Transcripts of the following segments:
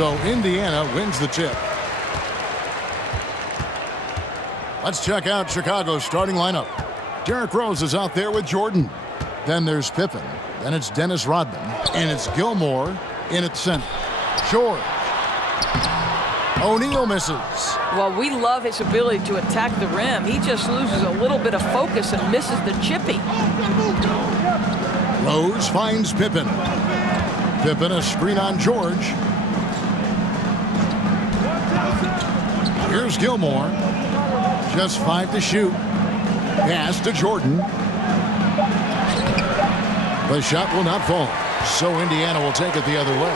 So Indiana wins the tip. Let's check out Chicago's starting lineup. Derrick Rose is out there with Jordan. Then there's Pippen. Then it's Dennis Rodman. And it's Gilmore in at center. George. O'Neal misses. Well, we love his ability to attack the rim. He just loses a little bit of focus and misses the chippy. Rose finds Pippen. Pippen a screen on George. Here's Gilmore. Just 5 to shoot. Pass to Jordan. The shot will not fall, so Indiana will take it the other way.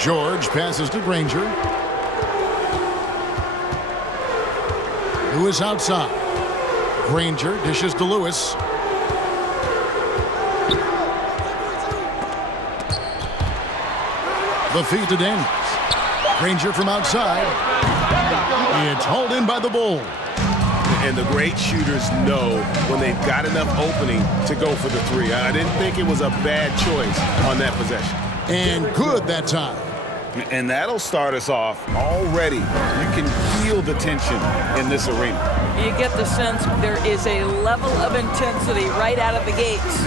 George passes to Granger. Lewis outside. Granger dishes to Lewis. The feed to Daniels. Granger from outside. It's hauled in by the Bulls. And the great shooters know when they've got enough opening to go for the three. I didn't think it was a bad choice on that possession. And good that time. And that'll start us off already. You can feel the tension in this arena. You get the sense there is a level of intensity right out of the gates.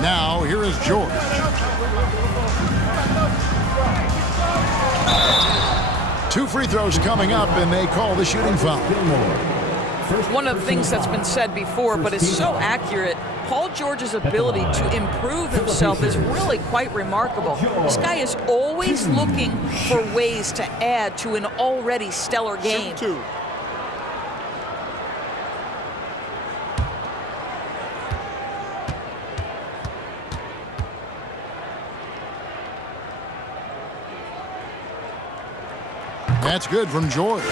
Now, here is George. Two free throws coming up, and they call the shooting foul. One of the things that's been said before, but it's so accurate, Paul George's ability to improve himself is really quite remarkable. This guy is always looking for ways to add to an already stellar game. That's good from George.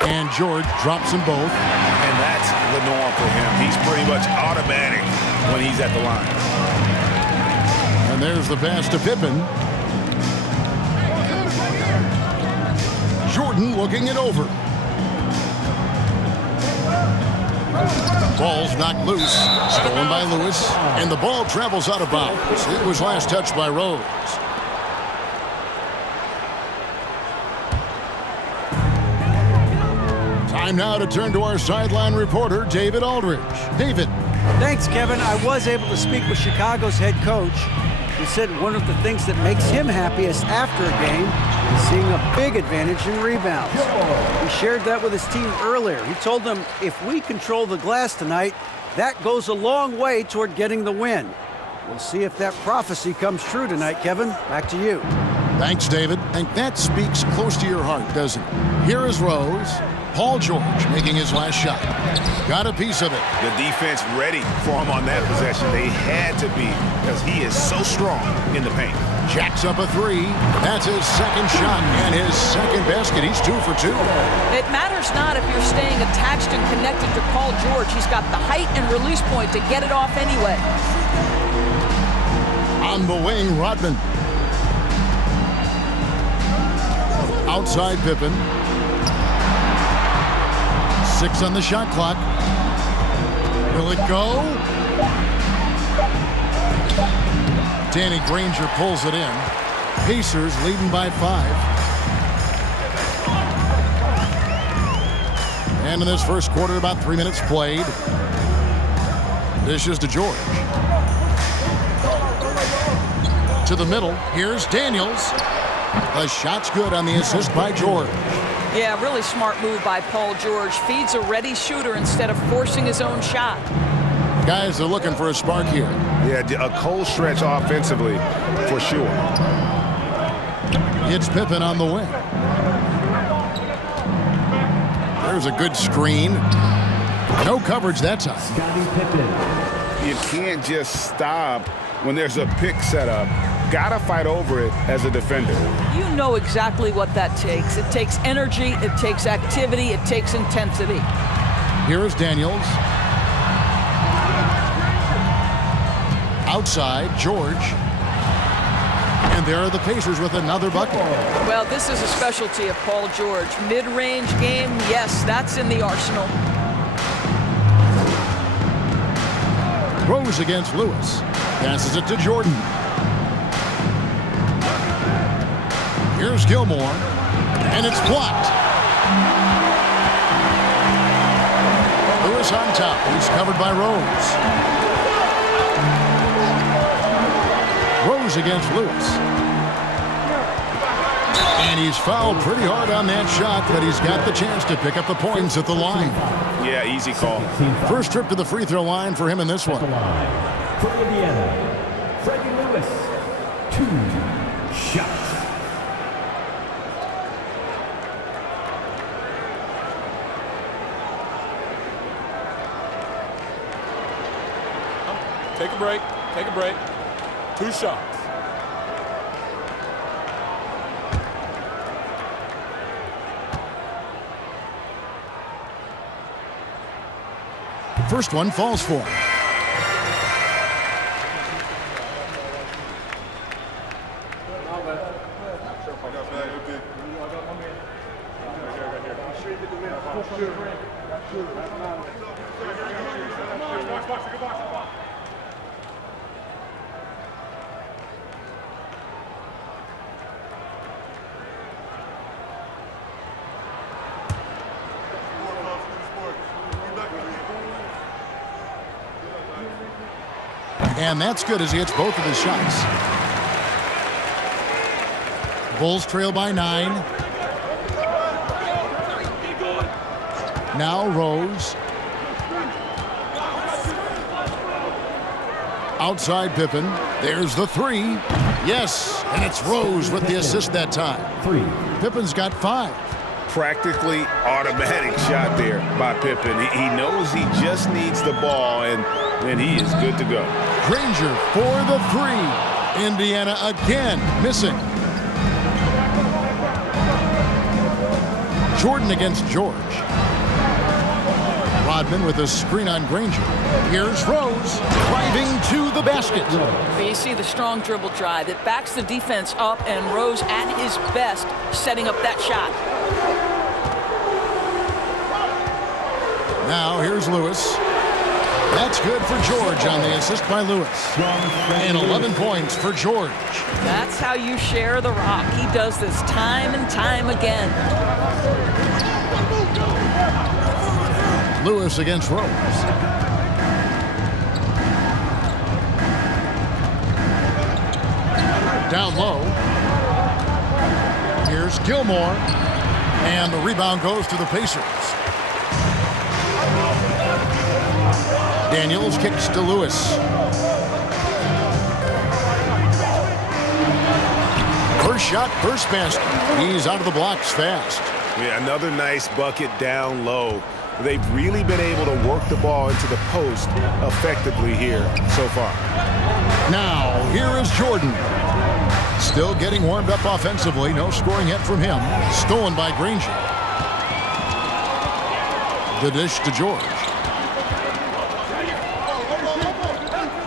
And George drops them both. And that's the norm for him. He's pretty much automatic when he's at the line. And there's the pass to Pippen. Jordan looking it over. Ball's knocked loose. Stolen by Lewis. And the ball travels out of bounds. It was last touched by Rose. Time now to turn to our sideline reporter, David Aldridge. David. Thanks, Kevin. I was able to speak with Chicago's head coach. He said one of the things that makes him happiest after a game is seeing a big advantage in rebounds. He shared that with his team earlier. He told them, if we control the glass tonight, that goes a long way toward getting the win. We'll see if that prophecy comes true tonight, Kevin. Back to you. Thanks, David. And that speaks close to your heart, doesn't it? Here is Rose. Paul George making his last shot. Got a piece of it. The defense ready for him on that possession. They had to be because he is so strong in the paint. Jacks up a three. That's his second shot and his second basket. He's 2 for 2. It matters not if you're staying attached and connected to Paul George. He's got the height and release point to get it off anyway. On the wing, Rodman. Outside Pippen. 6 on the shot clock. Will it go? Danny Granger pulls it in. Pacers leading by 5. And in this first quarter, about 3 minutes played. Dishes to George. To the middle. Here's Daniels. The shot's good on the assist by George. Yeah, really smart move by Paul George. Feeds a ready shooter instead of forcing his own shot. Guys are looking for a spark here. Yeah, a cold stretch offensively for sure. It's Pippen on the wing. There's a good screen. No coverage that time. You can't just stop when there's a pick set up. Gotta fight over it as a defender. You know exactly what that takes. It takes energy, it takes activity, it takes intensity. Here is Daniels. Outside, George. And there are the Pacers with another bucket. Well, this is a specialty of Paul George. Mid-range game, yes, that's in the arsenal. Rose against Lewis. Passes it to Jordan. Here's Gilmore. And it's blocked. Lewis on top. He's covered by Rose. Rose against Lewis. And he's fouled pretty hard on that shot, but he's got the chance to pick up the points at the line. Yeah, easy call. First trip to the free throw line for him in this one. For Indiana, Freddie Lewis, 2 shots. Take a break. Take a break. 2 shots. First one falls for him. And that's good as he hits both of his shots. Bulls trail by 9. Now Rose. Outside Pippen. There's the 3. Yes, and it's Rose with the assist that time. 3. Pippen's got 5. Practically automatic shot there by Pippen. He knows he just needs the ball, and he is good to go. Granger for the 3. Indiana again missing. Jordan against George. Rodman with a screen on Granger. Here's Rose driving to the basket. But you see the strong dribble drive. It backs the defense up, and Rose at his best setting up that shot. Now here's Lewis. That's good for George on the assist by Lewis. And 11 points for George. That's how you share the rock. He does this time and time again. Lewis against Rose. Down low. Here's Gilmore. And the rebound goes to the Pacers. Daniels kicks to Lewis. First shot, first basket. He's out of the blocks fast. Yeah, another nice bucket down low. They've really been able to work the ball into the post effectively here so far. Now, here is Jordan. Still getting warmed up offensively. No scoring yet from him. Stolen by Granger. The dish to George.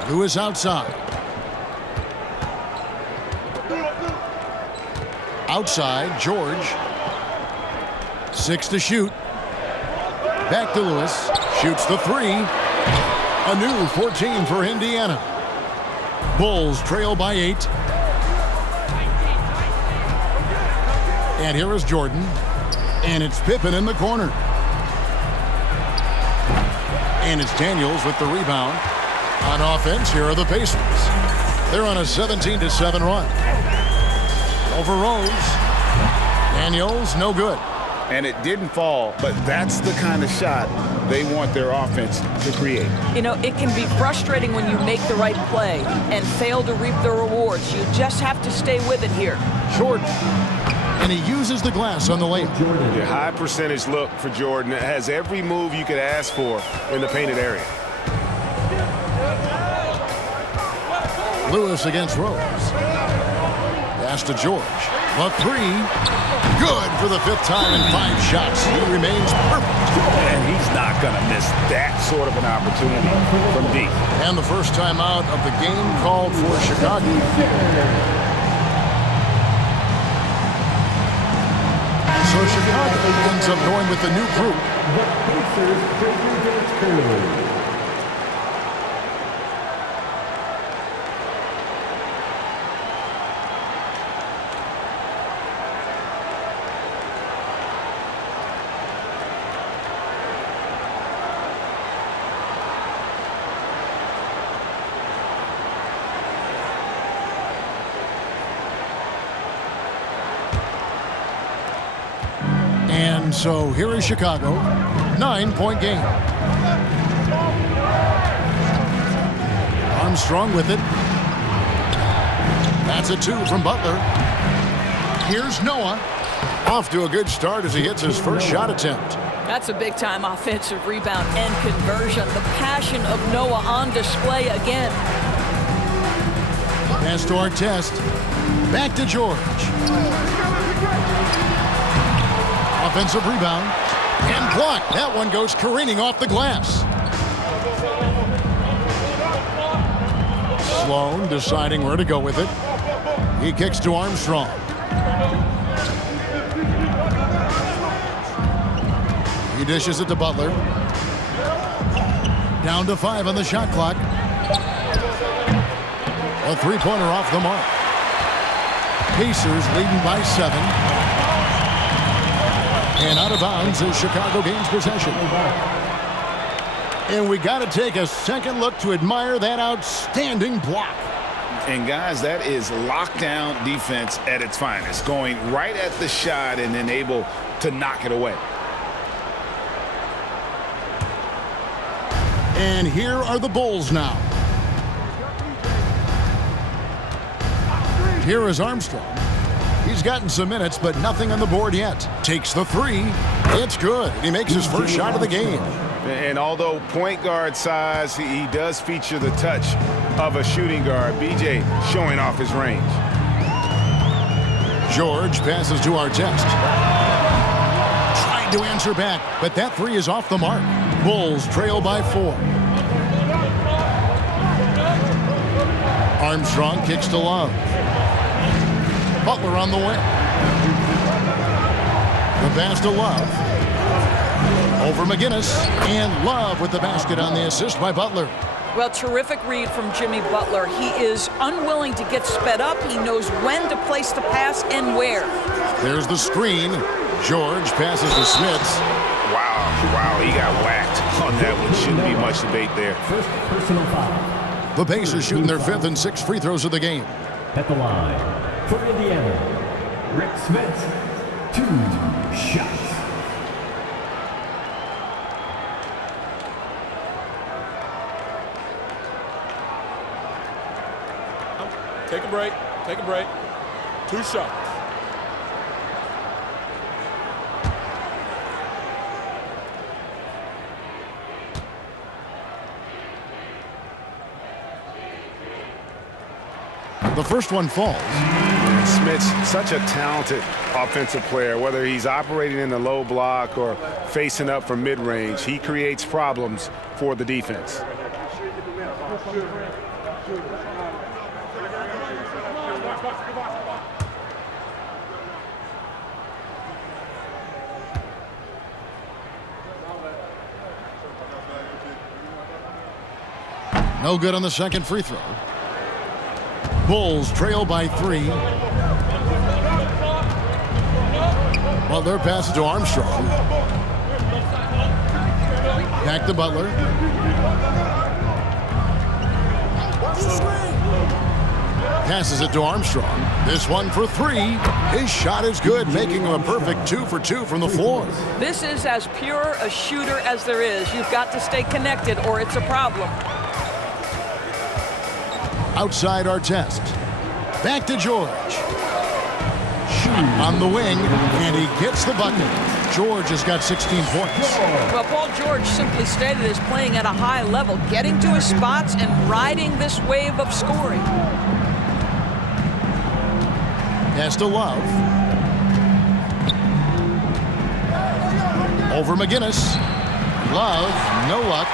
Lewis outside. Outside, George. 6 to shoot. Back to Lewis. Shoots the 3. A new 14 for Indiana. Bulls trail by 8. And here is Jordan. And it's Pippen in the corner. And it's Daniels with the rebound. On offense, here are the Pacers. They're on a 17-7 run. Over Rose. Daniels, no good. And it didn't fall, but that's the kind of shot they want their offense to create. You know, it can be frustrating when you make the right play and fail to reap the rewards. You just have to stay with it here. Jordan. And he uses the glass on the layup. A high percentage look for Jordan. It has every move you could ask for in the painted area. Lewis against Rose. Pass to George. The three, good for the 5th time in 5 shots. He remains perfect. And he's not going to miss that sort of an opportunity from deep. And the first time out of the game called for Chicago. So Chicago ends up going with the new group. The Pacers bring you their crew. And so here is Chicago, 9-point game. Armstrong with it. That's a 2 from Butler. Here's Noah. Off to a good start as he hits his first shot attempt. That's a big-time offensive rebound and conversion. The passion of Noah on display again. Pass to Artest. Back to George. Offensive rebound. And blocked. That one goes careening off the glass. Sloan deciding where to go with it. He kicks to Armstrong. He dishes it to Butler. Down to 5 on the shot clock. A 3-pointer off the mark. Pacers leading by 7. And out of bounds as Chicago gains possession. And we got to take a second look to admire that outstanding block. And guys, that is lockdown defense at its finest. Going right at the shot and then able to knock it away. And here are the Bulls now. Here is Armstrong. He's gotten some minutes, but nothing on the board yet. Takes the 3. It's good. He makes his first shot of the game. And although point guard size, he does feature the touch of a shooting guard. BJ showing off his range. George passes to Artest. Tried to answer back, but that 3 is off the mark. Bulls trail by 4. Armstrong kicks to Love. Butler on the wing. The pass to Love. Over McGinnis. And Love with the basket on the assist by Butler. Well, terrific read from Jimmy Butler. He is unwilling to get sped up. He knows when to place the pass and where. There's the screen. George passes to Smits. Wow, he got whacked on that one. Shouldn't be much debate there. First personal foul. The Pacers shooting their 5th and 6th free throws of the game. At the line. For Indiana, Rick Smith, 2 shots. Take a break. Take a break. 2 shots. The first one falls. Smith's such a talented offensive player, whether he's operating in the low block or facing up from mid-range. He creates problems for the defense. No good on the second free throw. Bulls trail by 3. Butler passes to Armstrong. Back to Butler. Passes it to Armstrong. This one for 3. His shot is good, making him a perfect 2 for 2 from the floor. This is as pure a shooter as there is. You've got to stay connected or it's a problem. Outside Artest. Back to George. On the wing, and he gets the bucket. George has got 16 points. Well, Paul George simply stated as playing at a high level, getting to his spots and riding this wave of scoring. Pass to Love. Over McGinnis. Love, no luck.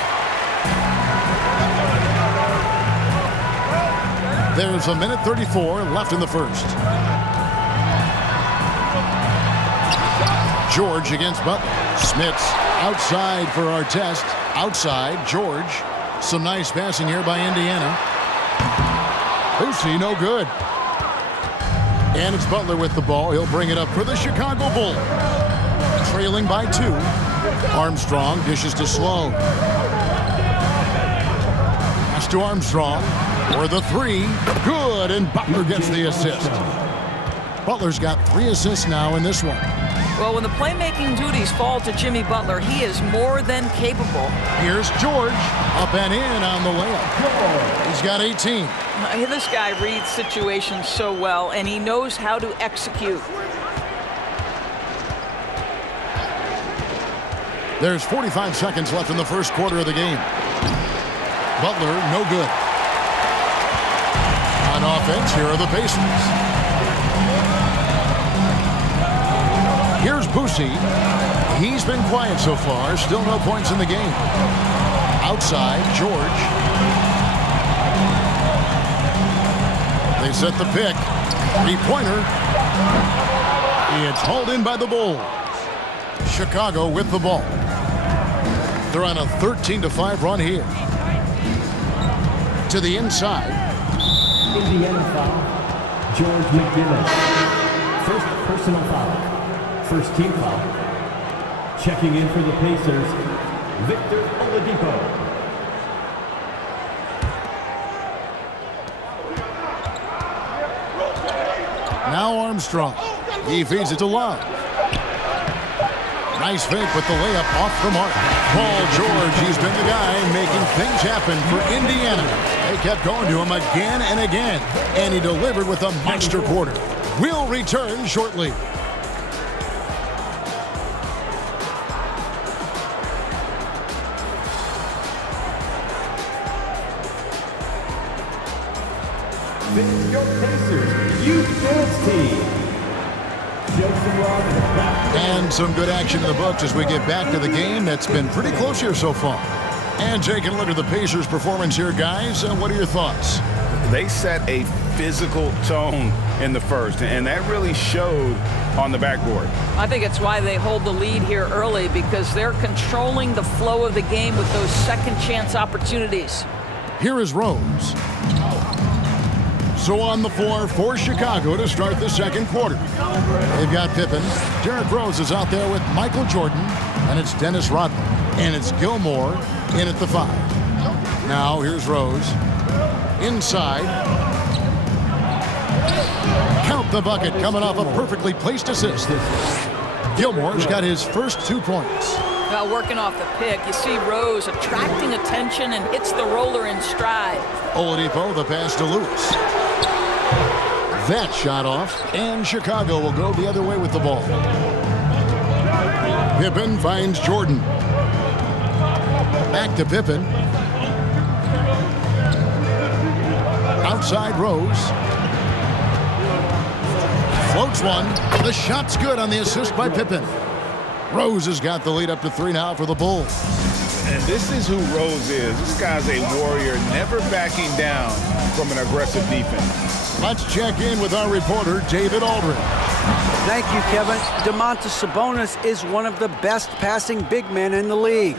There's a minute 34 left in the first. George against Butler. Smits outside for Artest. Outside, George. Some nice passing here by Indiana. Boosie, no good. And it's Butler with the ball. He'll bring it up for the Chicago Bulls. Trailing by 2. Armstrong dishes to Slow. Pass to Armstrong for the 3. Good, and Butler gets the assist. Butler's got 3 assists now in this one. Well, when the playmaking duties fall to Jimmy Butler, he is more than capable. Here's George, up and in on the layup. He's got 18. This guy reads situations so well, and he knows how to execute. There's 45 seconds left in the first quarter of the game. Butler, no good. On offense, here are the Pacers. Here's Boosie. He's been quiet so far. Still no points in the game. Outside, George. They set the pick. 3-pointer. It's hauled in by the Bulls. Chicago with the ball. They're on a 13-5 run here. To the inside. Indiana foul. George McGinnis. First personal foul. First team foul. Checking in for the Pacers, Victor Oladipo. Now Armstrong. He feeds it to Love. Nice fake with the layup off the mark. Paul George, he's been the guy making things happen for Indiana. They kept going to him again and again, and he delivered with a monster quarter. We'll return shortly. This is your Pacers Youth Dance Team. And some good action in the books as we get back to the game that's been pretty close here so far. And taking a look at the Pacers' performance here, guys. What are your thoughts? They set a physical tone in the first, and that really showed on the backboard. I think it's why they hold the lead here early, because they're controlling the flow of the game with those second chance opportunities. Here is Rose. So on the floor for Chicago to start the second quarter. They've got Pippen. Derrick Rose is out there with Michael Jordan. And it's Dennis Rodman. And it's Gilmore in at the 5. Now here's Rose. Inside. Count the bucket coming off a perfectly placed assist. Gilmore's got his first 2 points. Now working off the pick, you see Rose attracting attention and hits the roller in stride. Oladipo, the pass to Lewis. That shot off, and Chicago will go the other way with the ball. Pippen finds Jordan. Back to Pippen. Outside Rose. Floats one. The shot's good on the assist by Pippen. Rose has got the lead up to 3 now for the Bulls. And this is who Rose is. This guy's a warrior, never backing down from an aggressive defense. Let's check in with our reporter, David Aldridge. Thank you, Kevin. Domantas Sabonis is one of the best passing big men in the league.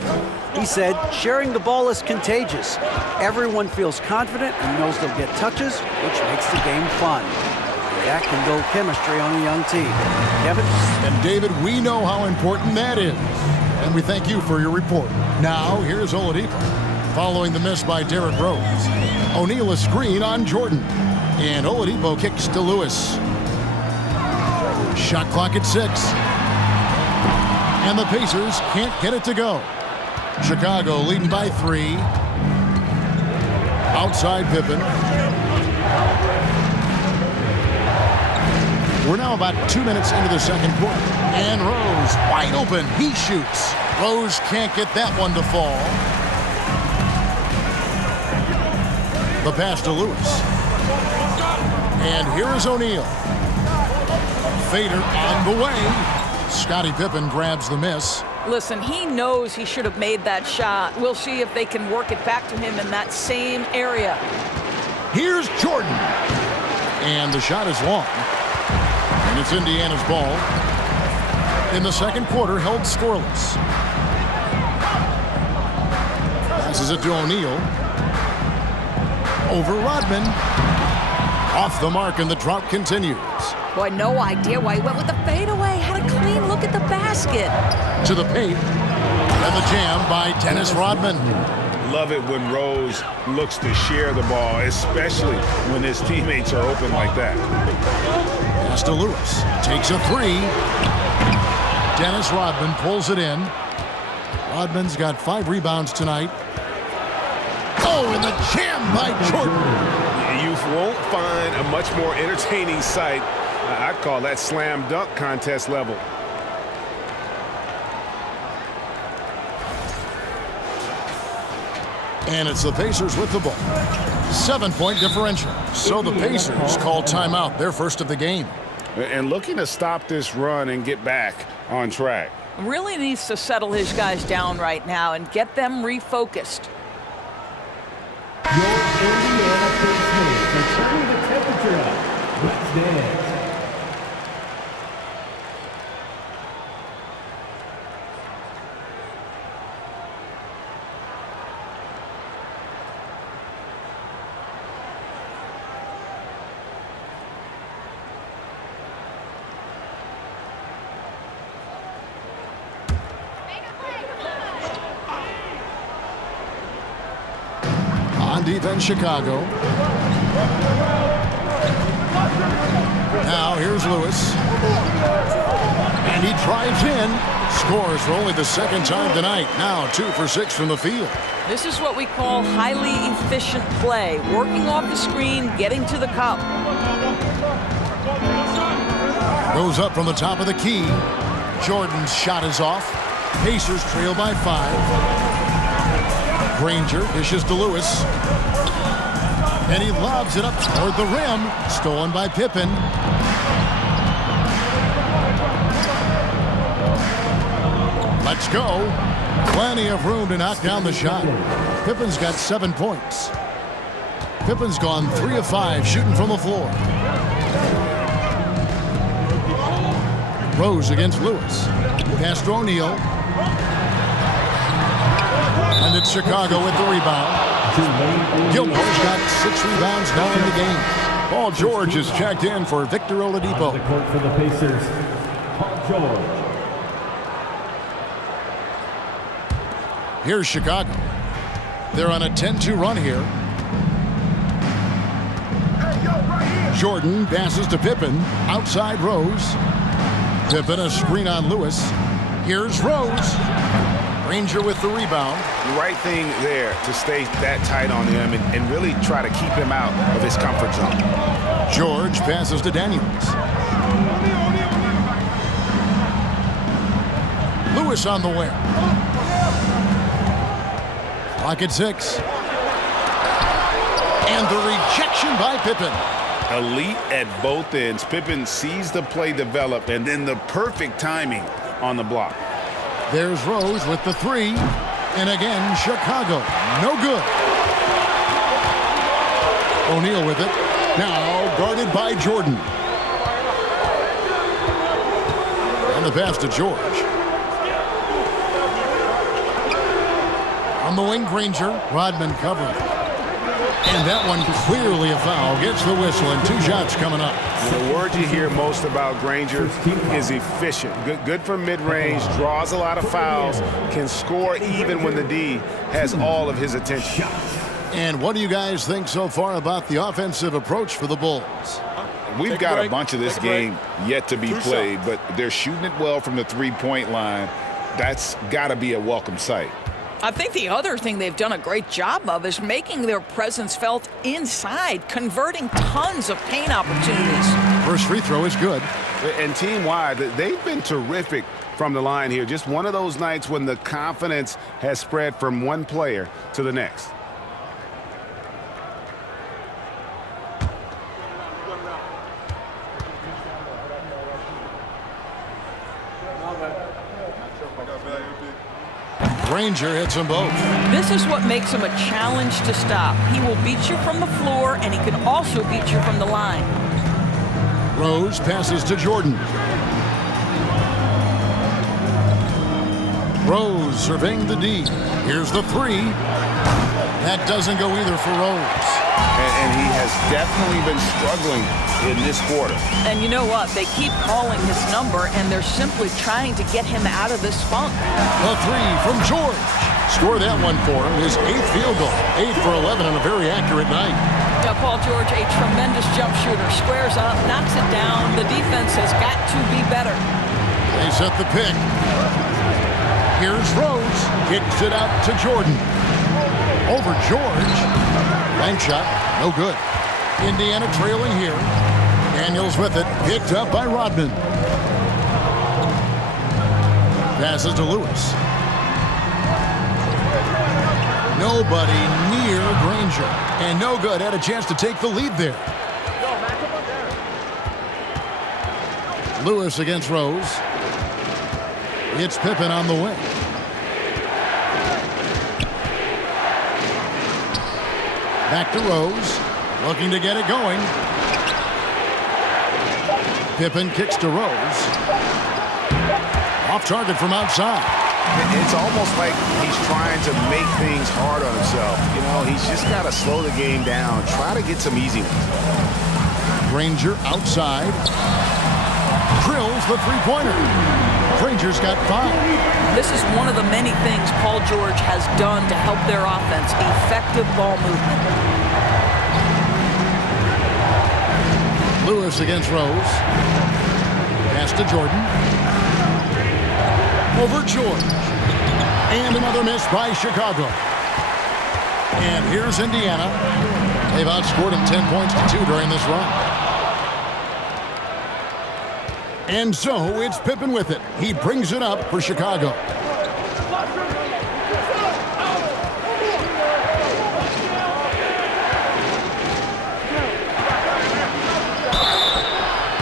He said, sharing the ball is contagious. Everyone feels confident and knows they'll get touches, which makes the game fun. That can build chemistry on a young team. Kevin? And David, we know how important that is. And we thank you for your report. Now, here's Oladipo. Following the miss by Derrick Rose. O'Neal a screen on Jordan. And Oladipo kicks to Lewis. Shot clock at 6. And the Pacers can't get it to go. Chicago leading by 3. Outside Pippen. We're now about 2 minutes into the second quarter. And Rose wide open. He shoots. Rose can't get that one to fall. The pass to Lewis. And here is O'Neal. fader on the way. Scottie Pippen grabs the miss. Listen, he knows he should have made that shot. We'll see if they can work it back to him in that same area. Here's Jordan. And the shot is long. And it's Indiana's ball. In the second quarter, held scoreless. Passes it to O'Neal. Over Rodman. Off the mark, and the drought continues. Boy, no idea why he went with the fadeaway. Had a clean look at the basket. To the paint. And the jam by Dennis Rodman. Love it when Rose looks to share the ball, especially when his teammates are open like that. Pass to Lewis. Takes a three. Dennis Rodman pulls it in. Rodman's got 5 rebounds tonight. Oh, and the jam by Jordan. You won't find a much more entertaining sight. I'd call that slam dunk contest level. And it's the Pacers with the ball. 7-point differential. So the Pacers call timeout, their first of the game. And looking to stop this run and get back on track. Really needs to settle his guys down right now and get them refocused. Your Indiana Pacers are turning the temperature up. Let's dance. On defense, Chicago. Now here's Lewis. And he drives in. Scores for only the second time tonight. Now 2 for 6 from the field. This is what we call highly efficient play. Working off the screen, getting to the cup. Goes up from the top of the key. Jordan's shot is off. Pacers trail by 5. Granger dishes to Lewis. And he lobs it up toward the rim. Stolen by Pippen. Let's go. Plenty of room to knock down the shot. Pippen's got 7 points. Pippen's gone 3 of 5 shooting from the floor. Rose against Lewis. Pass to O'Neal. And it's Chicago with the rebound. Gilmore's got 6 rebounds now in the game. Paul George is checked in for Victor Oladipo. On the court for the Pacers, Paul George. Here's Chicago. They're on a 10-2 run here. Jordan passes to Pippen. Outside Rose. Pippen a screen on Lewis. Here's Rose. Granger with the rebound. The right thing there to stay that tight on him and really try to keep him out of his comfort zone. George passes to Daniels. Lewis on the wing. Clock at 6. And the rejection by Pippen. Elite at both ends. Pippen sees the play develop and then the perfect timing on the block. There's Rose with the 3. And again, Chicago. No good. O'Neal with it. Now guarded by Jordan. And the pass to George. On the wing, Granger. Rodman covering. And that one clearly a foul. Gets the whistle, and 2 shots coming up. The word you hear most about Granger is efficient. Good from mid-range, draws a lot of fouls, can score even when the D has all of his attention. And what do you guys think so far about the offensive approach for the Bulls? We've got a bunch of this game yet to be played, but they're shooting it well from the 3-point line. That's got to be a welcome sight. I think the other thing they've done a great job of is making their presence felt inside, converting tons of paint opportunities. First free throw is good. And team-wide, they've been terrific from the line here. Just one of those nights when the confidence has spread from one player to the next. Granger hits them both. This is what makes him a challenge to stop. He will beat you from the floor, and he can also beat you from the line. Rose passes to Jordan. Rose surveying the D. Here's the three. That doesn't go either for Rose. And he has definitely been struggling in this quarter. And you know what? They keep calling his number, and they're simply trying to get him out of this funk. A three from George. Score that one for him. His 8th field goal. 8 for 11 on a very accurate night. Yeah, Paul George, a tremendous jump shooter. Squares up, knocks it down. The defense has got to be better. They set the pick. Here's Rose. Kicks it out to Jordan. Over George. Bank shot. No good. Indiana trailing here. Daniels with it. Picked up by Rodman. Passes to Lewis. Nobody near Granger. And no good. Had a chance to take the lead there. Lewis against Rose. It's Pippen on the wing. Back to Rose. Looking to get it going. Pippen kicks to Rose. Off target from outside. It's almost like he's trying to make things hard on himself. You know, he's just got to slow the game down. Try to get some easy ones. Granger outside. Drills the three-pointer. Granger's got 5. This is one of the many things Paul George has done to help their offense. Effective ball movement. Lewis against Rose. Pass to Jordan. Over George. And another miss by Chicago. And here's Indiana. They've outscored them 10 points to 2 during this run. And so it's Pippen with it. He brings it up for Chicago.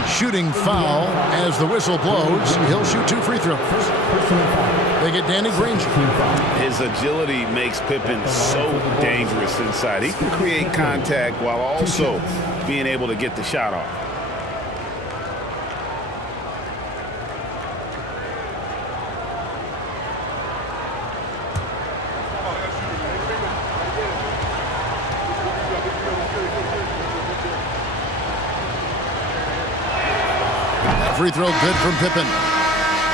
Shooting foul as the whistle blows. He'll shoot 2 free throws. They get Danny Granger. His agility makes Pippen so dangerous inside. He can create contact while also being able to get the shot off. Free throw good from Pippen.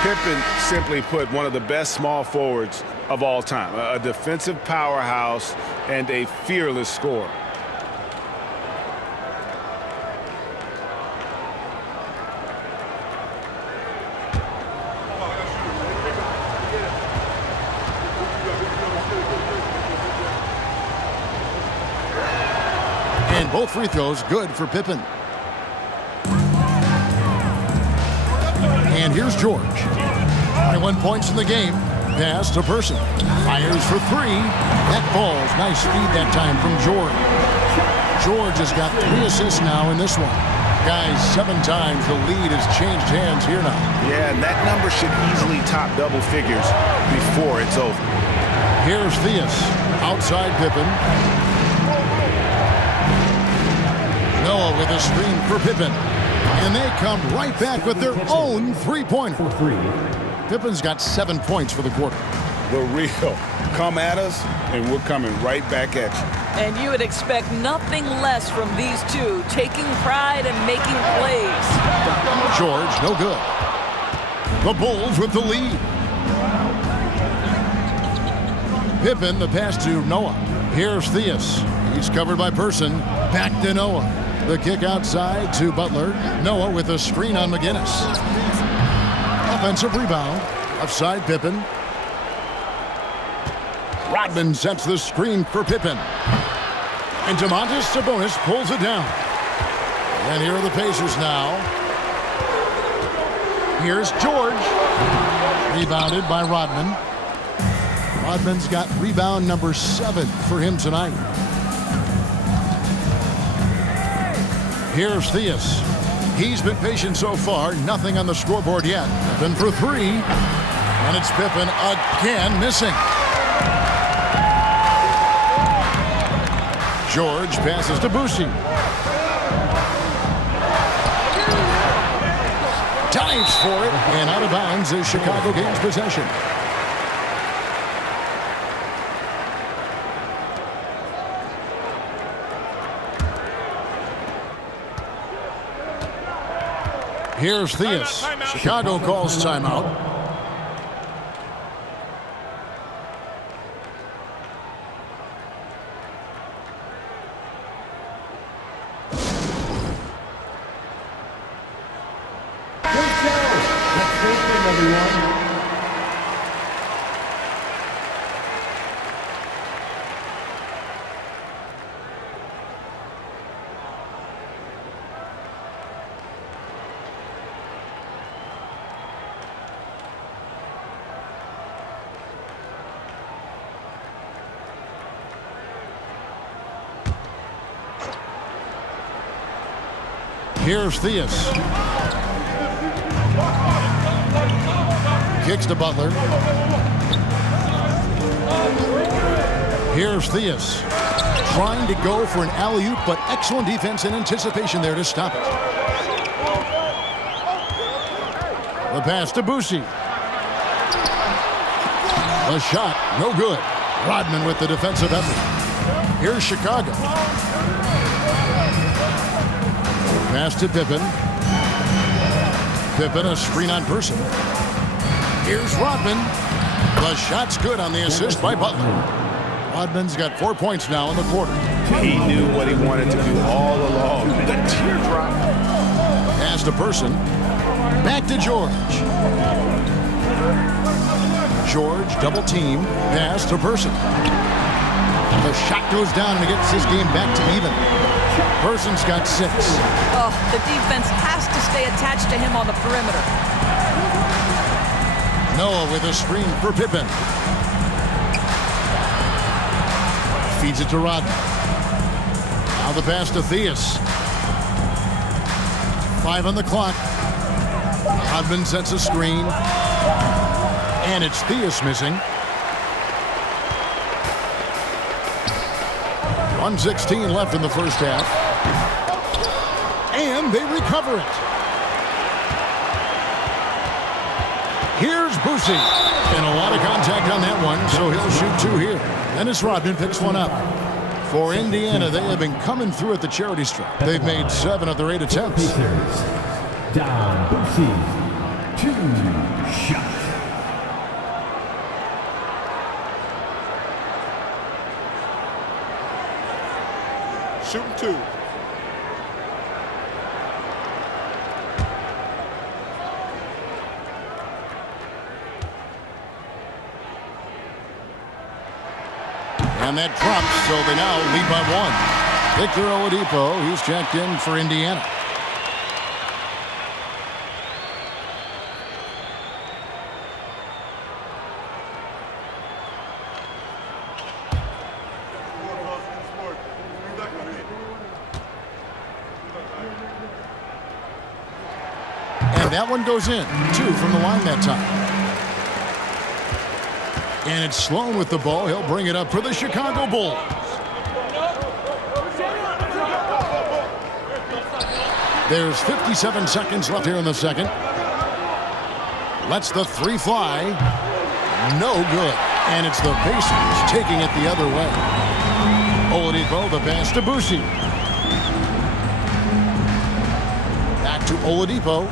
Pippen simply put one of the best small forwards of all time. A defensive powerhouse and a fearless scorer. And both free throws good for Pippen. And here's George. 21 points in the game. Pass to Person. Fires for 3. That falls. Nice feed that time from George. George has got 3 assists now in this one. Guys, 7 times the lead has changed hands here now. Yeah, and that number should easily top double figures before it's over. Here's Theus. Outside Pippen. Noah with a screen for Pippen. And they come right back with their own three-pointer. Pippen's got 7 points for the quarter. The real. Come at us, and we're coming right back at you. And you would expect nothing less from these two, taking pride and making plays. George, no good. The Bulls with the lead. Pippen, the pass to Noah. Here's Theus. He's covered by Person. Back to Noah. The kick outside to Butler. Noah with a screen on McGinnis. Offensive rebound. Offside Pippen. Rodman sets the screen for Pippen. And Domantas Sabonis pulls it down. And here are the Pacers now. Here's George. Rebounded by Rodman. Rodman's got rebound number 7 for him tonight. Here's Theus. He's been patient so far. Nothing on the scoreboard yet. Pippen for 3. And it's Pippen again missing. George passes to Boucy. Dives for it, and out of bounds as Chicago gains possession. Here's Theus. Chicago calls timeout. Here's Theus. Kicks to Butler. Here's Theus. Trying to go for an alley-oop, but excellent defense and anticipation there to stop it. The pass to Boucy. The shot, no good. Rodman with the defensive effort. Here's Chicago. Pass to Pippen. Pippen, a screen on Person. Here's Rodman. The shot's good on the assist by Butler. Rodman's got 4 points now in the quarter. He knew what he wanted to do all along. The teardrop. Pass to Person. Back to George. George, double team. Pass to Person. The shot goes down and it gets his game back to even. Person's got 6. Oh, the defense has to stay attached to him on the perimeter. Noah with a screen for Pippen. Feeds it to Rodman. Now the pass to Theus. 5 on the clock. Rodman sets a screen. And it's Theus missing. 1:16 left in the first half. And they recover it. Here's Boucy. And a lot of contact on that one, so he'll shoot 2 here. Dennis Rodman picks one up. For Indiana, they have been coming through at the charity stripe. They've made 7 of their 8 attempts. Down Boucy. 2 shots. Shooting 2. And that drops, so they now lead by 1. Victor Oladipo, he's checked in for Indiana. And that one goes in. 2 from the line that time. And it's Sloan with the ball. He'll bring it up for the Chicago Bulls. There's 57 seconds left here in the second. Lets the 3 fly. No good. And it's the Pacers taking it the other way. Oladipo, the pass to Boucy. Back to Oladipo.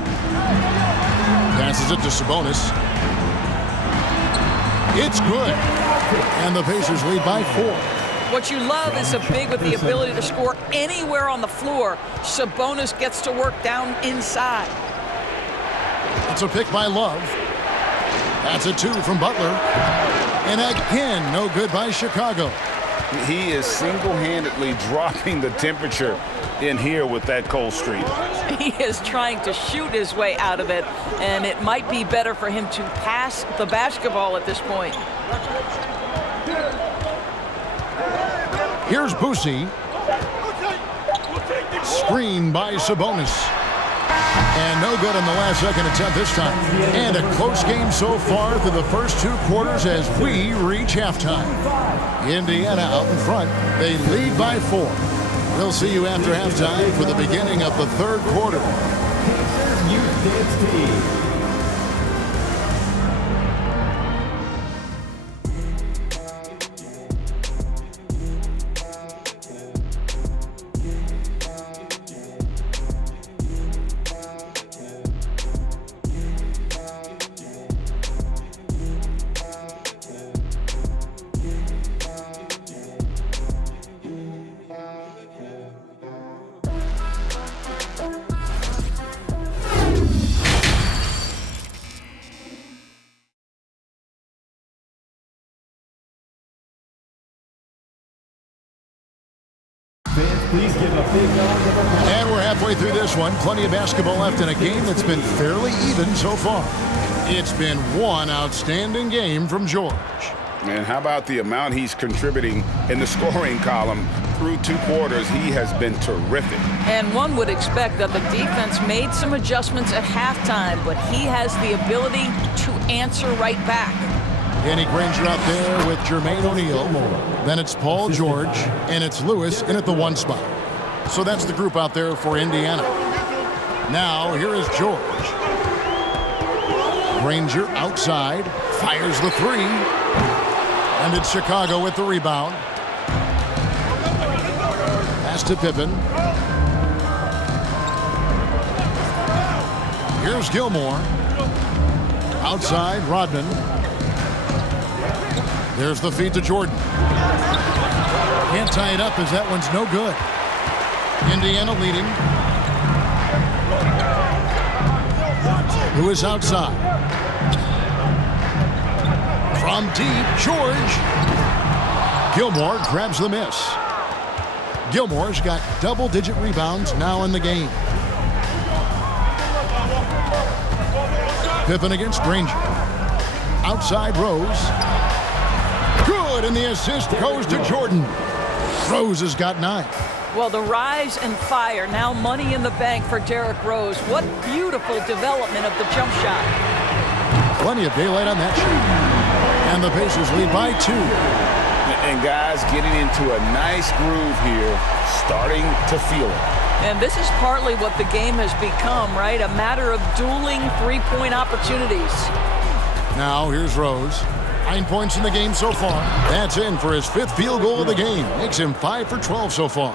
Passes it to Sabonis. It's good. And the Pacers lead by 4. What you love is a big with the ability to score anywhere on the floor. Sabonis gets to work down inside. It's a pick by Love. That's a 2 from Butler. And again, no good by Chicago. He is single-handedly dropping the temperature in here with that cold streak. He is trying to shoot his way out of it, and it might be better for him to pass the basketball at this point. Here's Boucy. Screen by Sabonis. And no good on the last second attempt this time. And a close game so far through the first 2 quarters as we reach halftime. Indiana out in front. They lead by 4. We'll see you after halftime for the beginning of the 3rd quarter. Pacers Youth Dance Team. Fans, please give a big round of applause. And we're halfway through this one. Plenty of basketball left in a game that's been fairly even so far. It's been one outstanding game from George. And how about the amount he's contributing in the scoring column through 2 quarters? He has been terrific. And one would expect that the defense made some adjustments at halftime, but he has the ability to answer right back. Danny Granger out there with Jermaine O'Neal. Then it's Paul George, and it's Lewis in at the 1 spot. So that's the group out there for Indiana. Now, here is George. Granger outside, fires the 3. And it's Chicago with the rebound. Pass to Pippen. Here's Gilmore. Outside, Rodman. There's the feed to Jordan. Can't tie it up as that one's no good. Indiana leading. Lewis outside. From deep, George. Gilmore grabs the miss. Gilmore's got double-digit rebounds now in the game. Pippen against Granger. Outside Rose. Good, and the assist goes to Jordan. Rose has got 9. Well, the rise and fire, now money in the bank for Derrick Rose. What beautiful development of the jump shot. Plenty of daylight on that shot. And the Pacers lead by 2. And guys getting into a nice groove here, starting to feel it. And this is partly what the game has become, right? A matter of dueling 3-point opportunities. Now here's Rose. 9 points in the game so far. That's in for his 5th field goal of the game. Makes him 5 for 12 so far.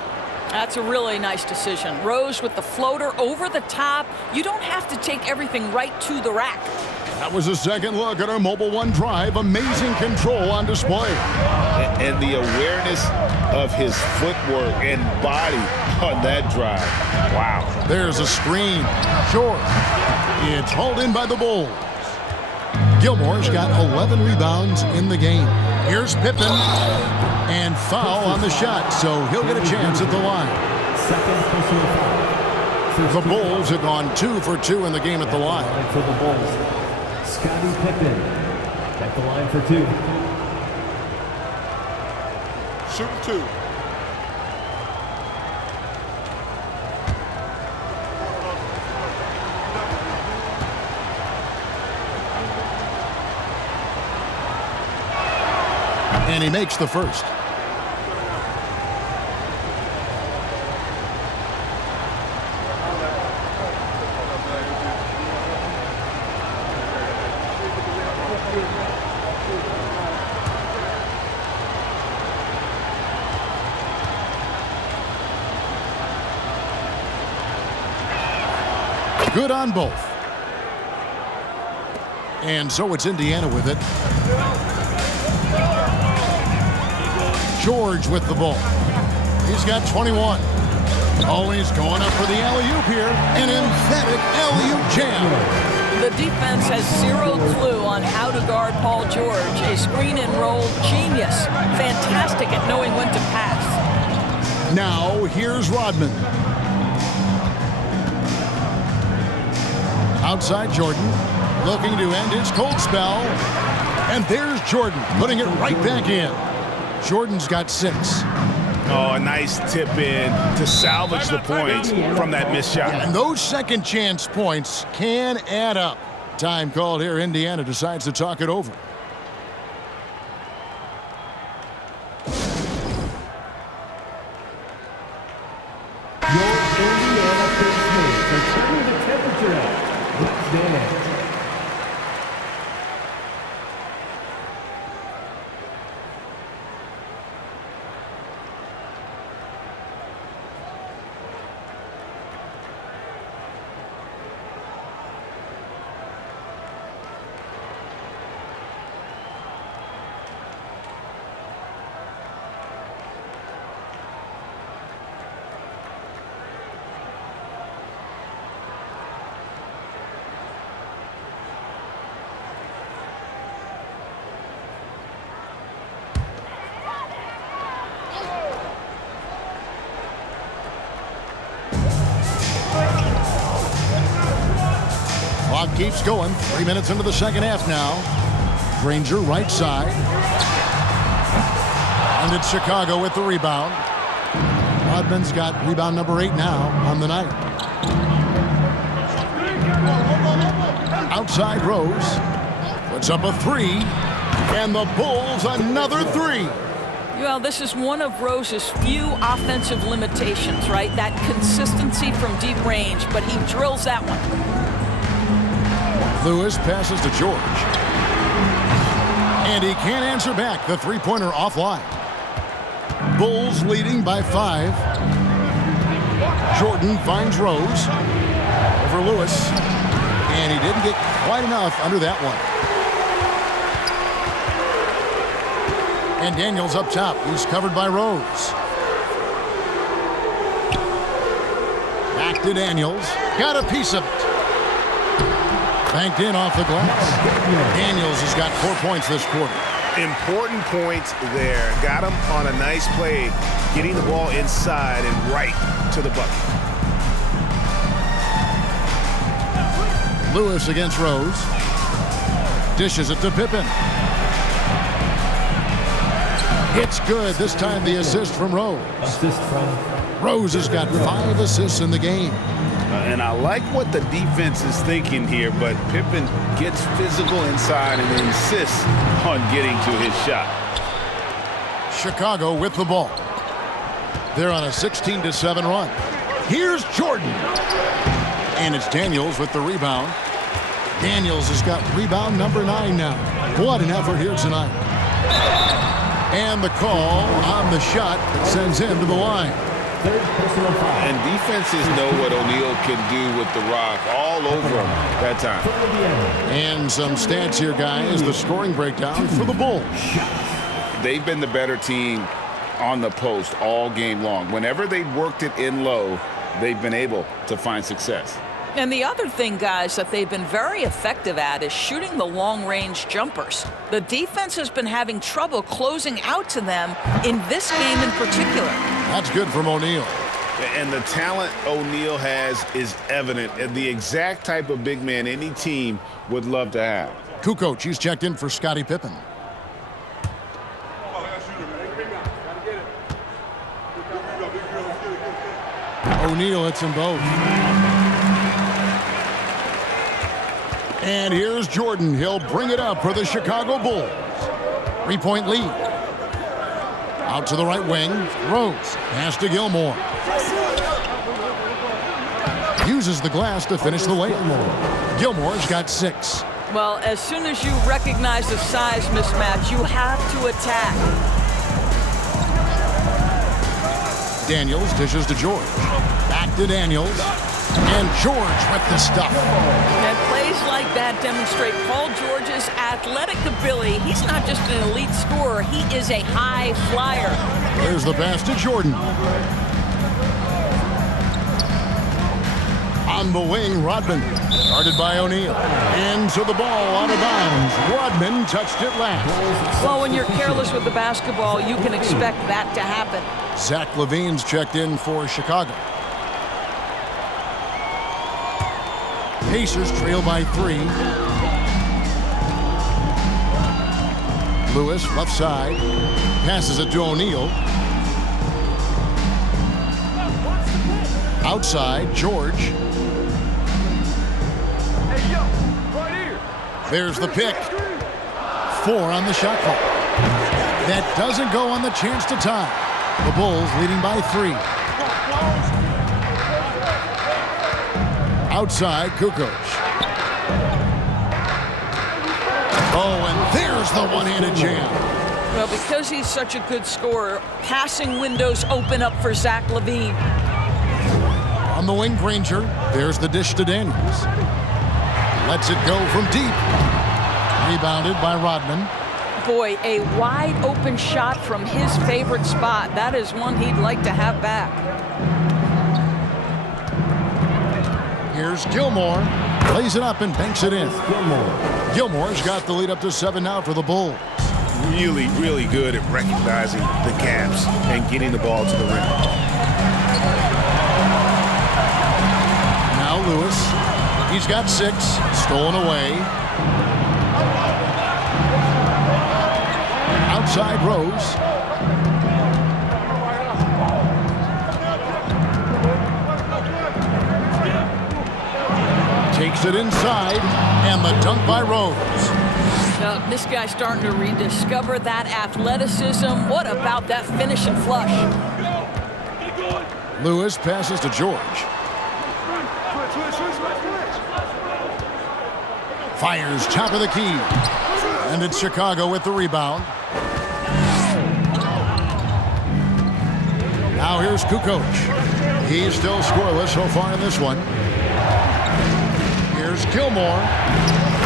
That's a really nice decision. Rose with the floater over the top. You don't have to take everything right to the rack. That was a second look at our Mobile One drive. Amazing control on display. And the awareness of his footwork and body on that drive. Wow. There's a screen. Short. It's hauled in by the Bulls. Gilmore's got 11 rebounds in the game. Here's Pippen. And foul on the shot, so he'll get a chance at the line. Second personal foul. The Bulls have gone 2 for 2 in the game at the line. For the Bulls, Scottie Pippen at the line for 2. Shoot 2. And he makes the first. Good on both. And so it's Indiana with it. George with the ball. He's got 21. Oh, he's going up for the alley-oop here. An emphatic alley-oop jam. The defense has zero clue on how to guard Paul George. A screen and roll genius. Fantastic at knowing when to pass. Now, here's Rodman. Outside Jordan, looking to end his cold spell. And there's Jordan, putting it right back in. Jordan's got 6. Oh, a nice tip in to salvage the points from that missed shot. And those second chance points can add up. Time called here. Indiana decides to talk it over. Your Indiana Pacers are turning the temperature up. Let's dance. Clock keeps going. 3 minutes into the second half now. Granger right side. And it's Chicago with the rebound. Rodman's got rebound number 8 now on the night. Outside Rose. Puts up a 3. And the Bulls another 3. Well, this is one of Rose's few offensive limitations, right? That consistency from deep range, but he drills that one. Lewis passes to George. And he can't answer back. The three-pointer offline. Bulls leading by 5. Jordan finds Rose over Lewis. And he didn't get quite enough under that one. And Daniels up top. He's covered by Rose. Back to Daniels. Got a piece of it. Banked in off the glass. Daniels has got 4 points this quarter. Important points there. Got him on a nice play, getting the ball inside and right to the bucket. Lewis against Rose. Dishes it to Pippen. It's good. This time the assist from Rose. Assist from Rose has got 5 assists in the game. And I like what the defense is thinking here, but Pippen gets physical inside and insists on getting to his shot. Chicago with the ball. They're on a 16-7 run. Here's Jordan. And it's Daniels with the rebound. Daniels has got rebound number 9 now. What an effort here tonight. And the call on the shot that sends him to the line. third personal foul. And defenses know what O'Neal can do with the rock all over him that time. And some stats here, guys. The scoring breakdown for the Bulls. They've been the better team on the post all game long. Whenever they worked it in low, they've been able to find success. And the other thing, guys, that they've been very effective at is shooting the long-range jumpers. The defense has been having trouble closing out to them in this game in particular. That's good from O'Neal. And the talent O'Neal has is evident, and the exact type of big man any team would love to have. Kukoc, he's checked in for Scottie Pippen. O'Neal hits them both. And here's Jordan. He'll bring it up for the Chicago Bulls. 3-point lead. Out to the right wing. Rose. Pass to Gilmore. Uses the glass to finish the layup. Gilmore's got 6. Well, as soon as you recognize the size mismatch, you have to attack. Daniels dishes to George. Back to Daniels. And George with the stuff. And plays like that demonstrate Paul George's athletic ability. He's not just an elite scorer, he is a high flyer. There's the pass to Jordan. On the wing, Rodman. Guarded by O'Neal. And so the ball out of bounds. Rodman touched it last. Well, when you're careless with the basketball, you can expect that to happen. Zach LaVine's checked in for Chicago. Pacers trail by 3. Lewis, left side. Passes it to O'Neal. Outside, George. Hey, yo, right here. There's the pick. 4 on the shot clock. That doesn't go on the chance to tie. The Bulls leading by 3. Outside, Kukoc. Oh, and there's the one-handed jam. Well, because he's such a good scorer, passing windows open up for Zach LaVine. On the wing, Granger. There's the dish to Daniels. Lets it go from deep. Rebounded by Rodman. Boy, a wide open shot from his favorite spot. That is one he'd like to have back. Here's Gilmore. Plays it up and banks it in. Gilmore's got the lead up to 7 now for the Bulls. Really, really good at recognizing the gaps and getting the ball to the rim. Now Lewis. He's got 6. Stolen away. Outside Rose. Takes it inside, and the dunk by Rose. This guy's starting to rediscover that athleticism. What about that finish and flush? Lewis passes to George. Fires top of the key. And it's Chicago with the rebound. Now here's Kukoc. He's still scoreless so far in this one. Here's Gilmore.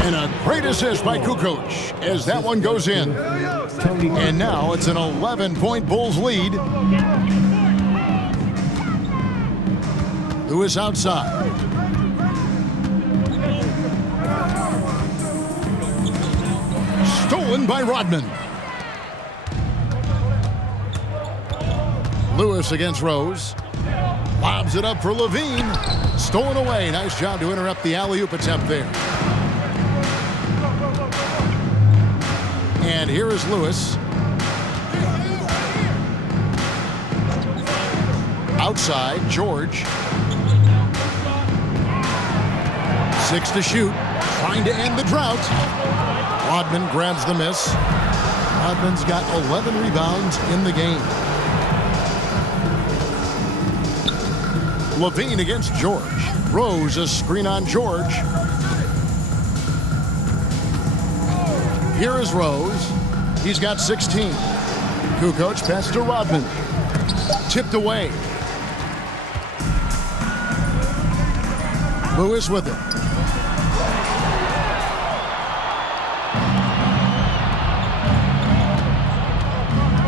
And a great assist by Kukoc as that one goes in. And now it's an 11-point Bulls lead. Lewis outside. Stolen by Rodman. Lewis against Rose. Lobs it up for LaVine. Stolen away. Nice job to interrupt the alley-oop attempt there. And here is Lewis. Outside, George. 6 to shoot. Trying to end the drought. Rodman grabs the miss. Rodman's got 11 rebounds in the game. LaVine against George. Rose a screen on George. Here is Rose. He's got 16. Kukoc passes to Rodman. Tipped away. Lewis with it.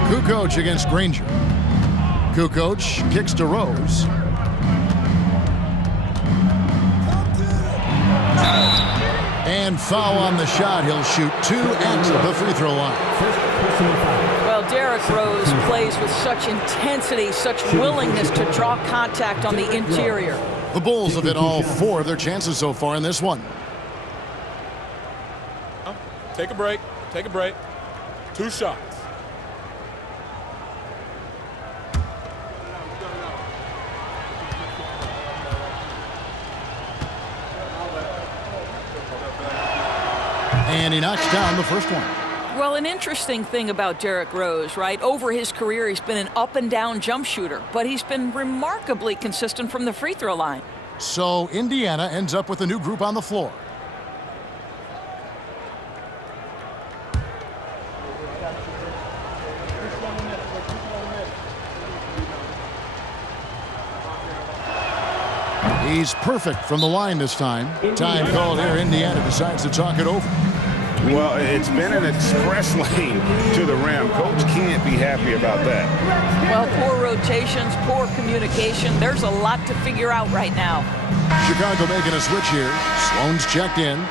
Kukoc against Granger. Kukoc kicks to Rose. And foul on the shot. He'll shoot 2 at the free throw line. Well, Derrick Rose plays with such intensity, such willingness to draw contact on the interior. The Bulls have hit all 4 of their chances so far in this one. Take a break. Take a break. 2 shots. And he knocks down the first one. Well, an interesting thing about Derrick Rose, right? Over his career, he's been an up-and-down jump shooter, but he's been remarkably consistent from the free throw line. So Indiana ends up with a new group on the floor. He's perfect from the line this time. Time called here. Indiana decides to talk it over. Well, it's been an express lane to the rim. Coach can't be happy about that. Well, poor rotations, poor communication. There's a lot to figure out right now. Chicago making a switch here. Sloan's checked in.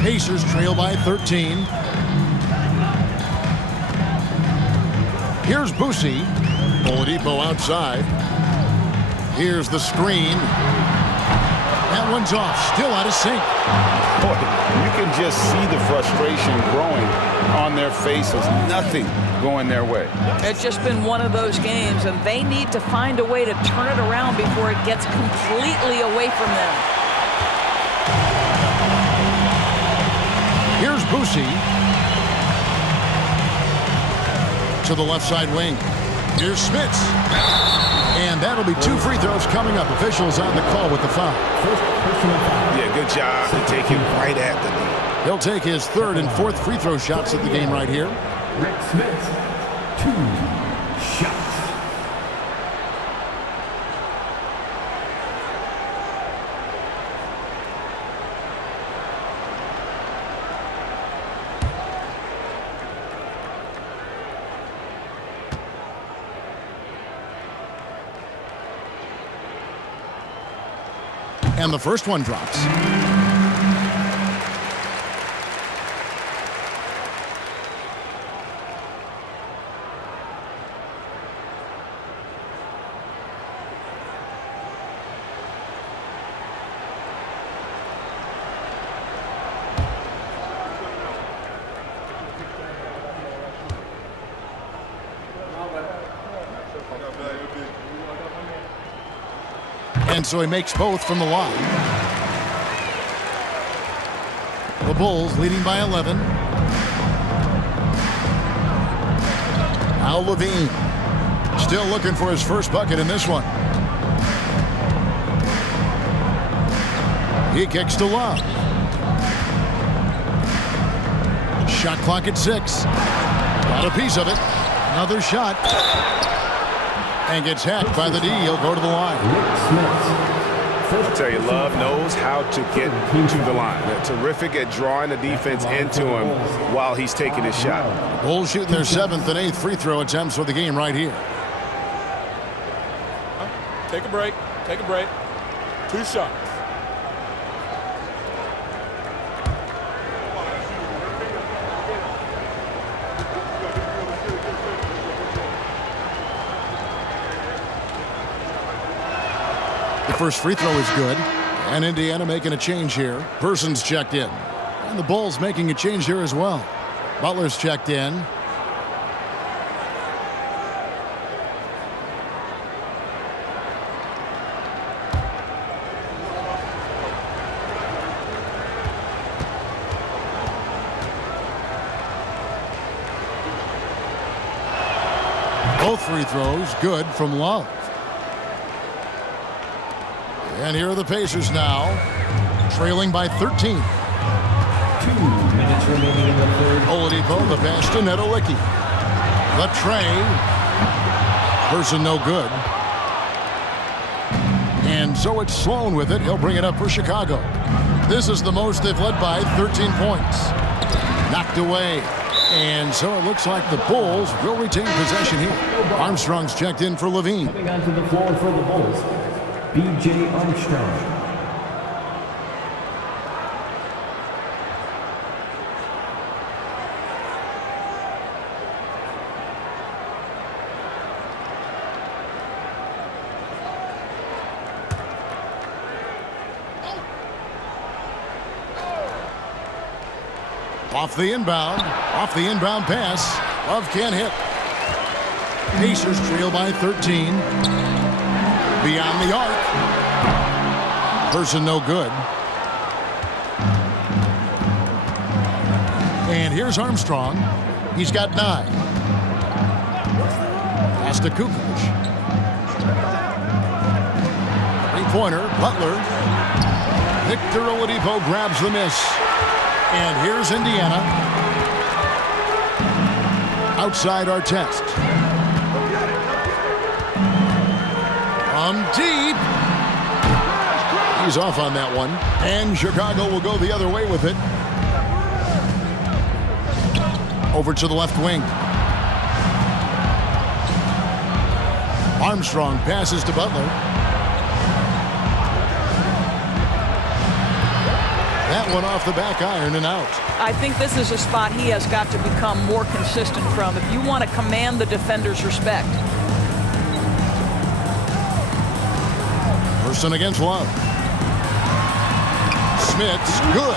Pacers trail by 13. Here's Boosie. Oladipo outside. Here's the screen. That one's off. Still out of sync. Boy, you can just see the frustration growing on their faces. Nothing going their way. It's just been one of those games, and they need to find a way to turn it around before it gets completely away from them. Here's Boosie. To the left side wing. Here's Smits. And that'll be 2 free throws coming up. Officials on the call with the foul. First personal foul. Yeah, good job to take him right at the knee. He'll take his 3rd and 4th free throw shots at the game right here. Rick Smith, 2 shots. And the first one drops. And so he makes both from the line. The Bulls leading by 11. Al Levine still looking for his first bucket in this one. He kicks to Love. Shot clock at 6. Got a piece of it. Another shot. And gets hacked by the D. He'll go to the line. Rick Smith. I'll tell you, Love knows how to get to the line. They're terrific at drawing the defense into him while he's taking his shot. Bulls shooting their 7th and 8th free throw attempts for the game right here. Take a break. Take a break. 2 shots. The first free throw is good. And Indiana making a change here. Person's checked in. And the Bulls making a change here as well. Butler's checked in. Both free throws good from Love. And here are the Pacers now, trailing by 13. 2 minutes remaining in the third. Oladipo, the pass to Nedolicki. The tray. Person no good. And so it's Sloan with it. He'll bring it up for Chicago. This is the most they've led by 13 points. Knocked away. And so it looks like the Bulls will retain possession here. Armstrong's checked in for Levine. Coming onto the floor for the Bulls, B.J. Armstrong. Off the inbound pass. Love can't hit. Pacers trail by 13. Beyond the arc. Person no good. And here's Armstrong. He's got 9. Pass to Kukoc. Three-pointer, Butler. Victor Oladipo grabs the miss. And here's Indiana. Outside our test. From deep. He's off on that one. And Chicago will go the other way with it. Over to the left wing. Armstrong passes to Butler. That one off the back iron and out. I think this is a spot he has got to become more consistent from if you want to command the defender's respect. Person against Love. Smits, good.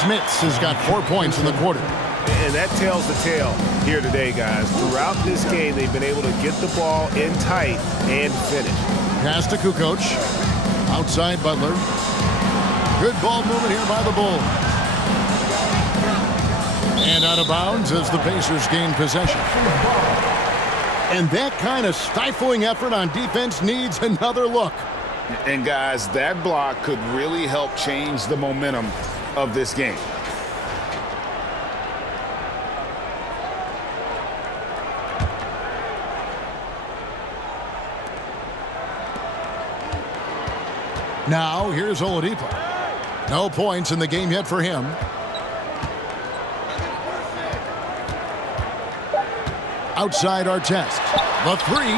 Smits has got 4 points in the quarter. And that tells the tale here today, guys. Throughout this game, they've been able to get the ball in tight and finish. Pass to Kukoc. Outside Butler. Good ball movement here by the Bulls. And out of bounds as the Pacers gain possession. And that kind of stifling effort on defense needs another look. And guys, that block could really help change the momentum of this game. Now, here's Oladipo. No points in the game yet for him. Outside Artest. The three.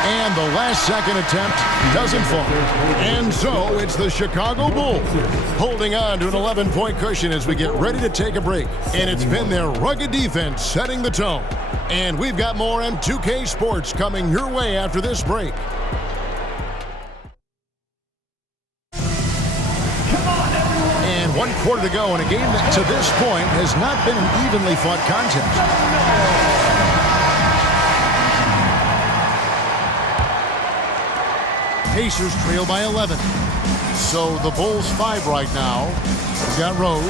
And the last second attempt doesn't fall. And so it's the Chicago Bulls holding on to an 11-point cushion as we get ready to take a break. And it's been their rugged defense setting the tone. And we've got more M2K Sports coming your way after this break. And 1 quarter to go in a game that to this point has not been an evenly fought contest. Pacers trail by 11. So the Bulls 5 right now. We've got Rose.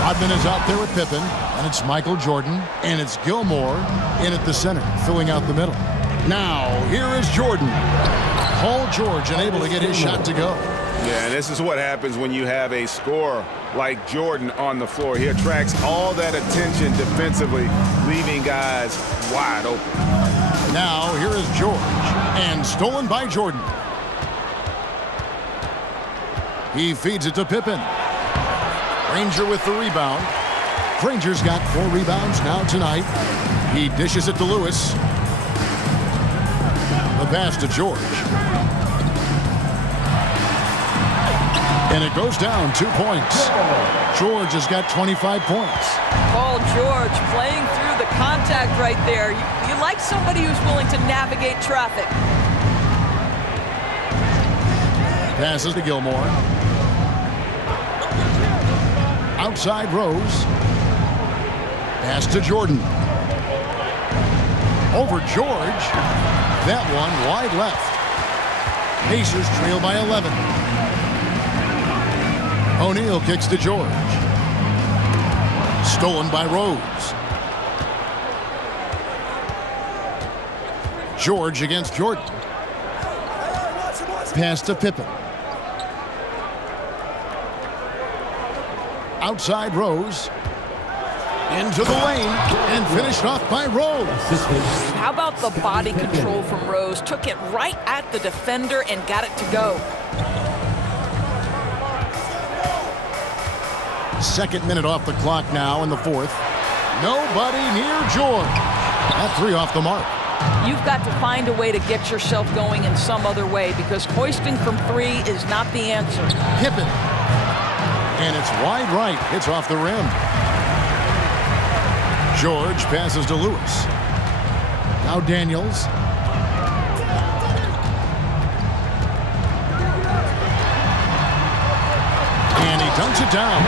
Rodman is out there with Pippen. And it's Michael Jordan. And it's Gilmore in at the center, filling out the middle. Now, here is Jordan. Paul George unable to get his shot to go. Yeah, and this is what happens when you have a scorer like Jordan on the floor. He attracts all that attention defensively, leaving guys wide open. Now, here is George. And stolen by Jordan. He feeds it to Pippen. Granger with the rebound. Granger's got 4 rebounds now tonight. He dishes it to Lewis. The pass to George. And it goes down 2 points. George has got 25 points. Paul George playing through the contact right there. You like somebody who's willing to navigate traffic. Passes to Gilmore. Outside Rose. Pass to Jordan. Over George. That one wide left. Pacers trail by 11. O'Neal kicks to George. Stolen by Rose. George against Jordan. Pass to Pippen. Outside Rose. Into the lane and finished off by Rose. How about the body control from Rose? Took it right at the defender and got it to go. Second minute off the clock now in the fourth. Nobody near George. That 3 off the mark. You've got to find a way to get yourself going in some other way because hoisting from 3 is not the answer. Pippen. And it's wide right. It's off the rim. George passes to Lewis. Now Daniels. And he dunks it down.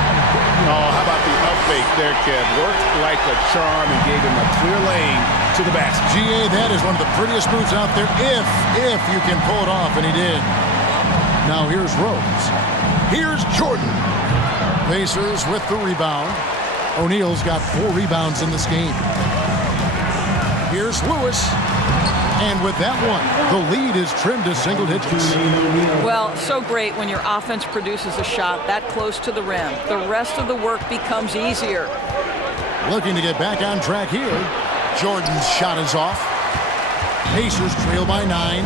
Oh, how about the up fake there, Kev? Worked like a charm and gave him a clear lane to the basket. GA, that is one of the prettiest moves out there if you can pull it off, and he did. Now here's Rose. Here's Jordan. Pacers with the rebound. O'Neal's got 4 rebounds in this game. Here's Lewis. And with that one, the lead is trimmed to single digits. Well, so great when your offense produces a shot that close to the rim. The rest of the work becomes easier. Looking to get back on track here. Jordan's shot is off. Pacers trail by 9.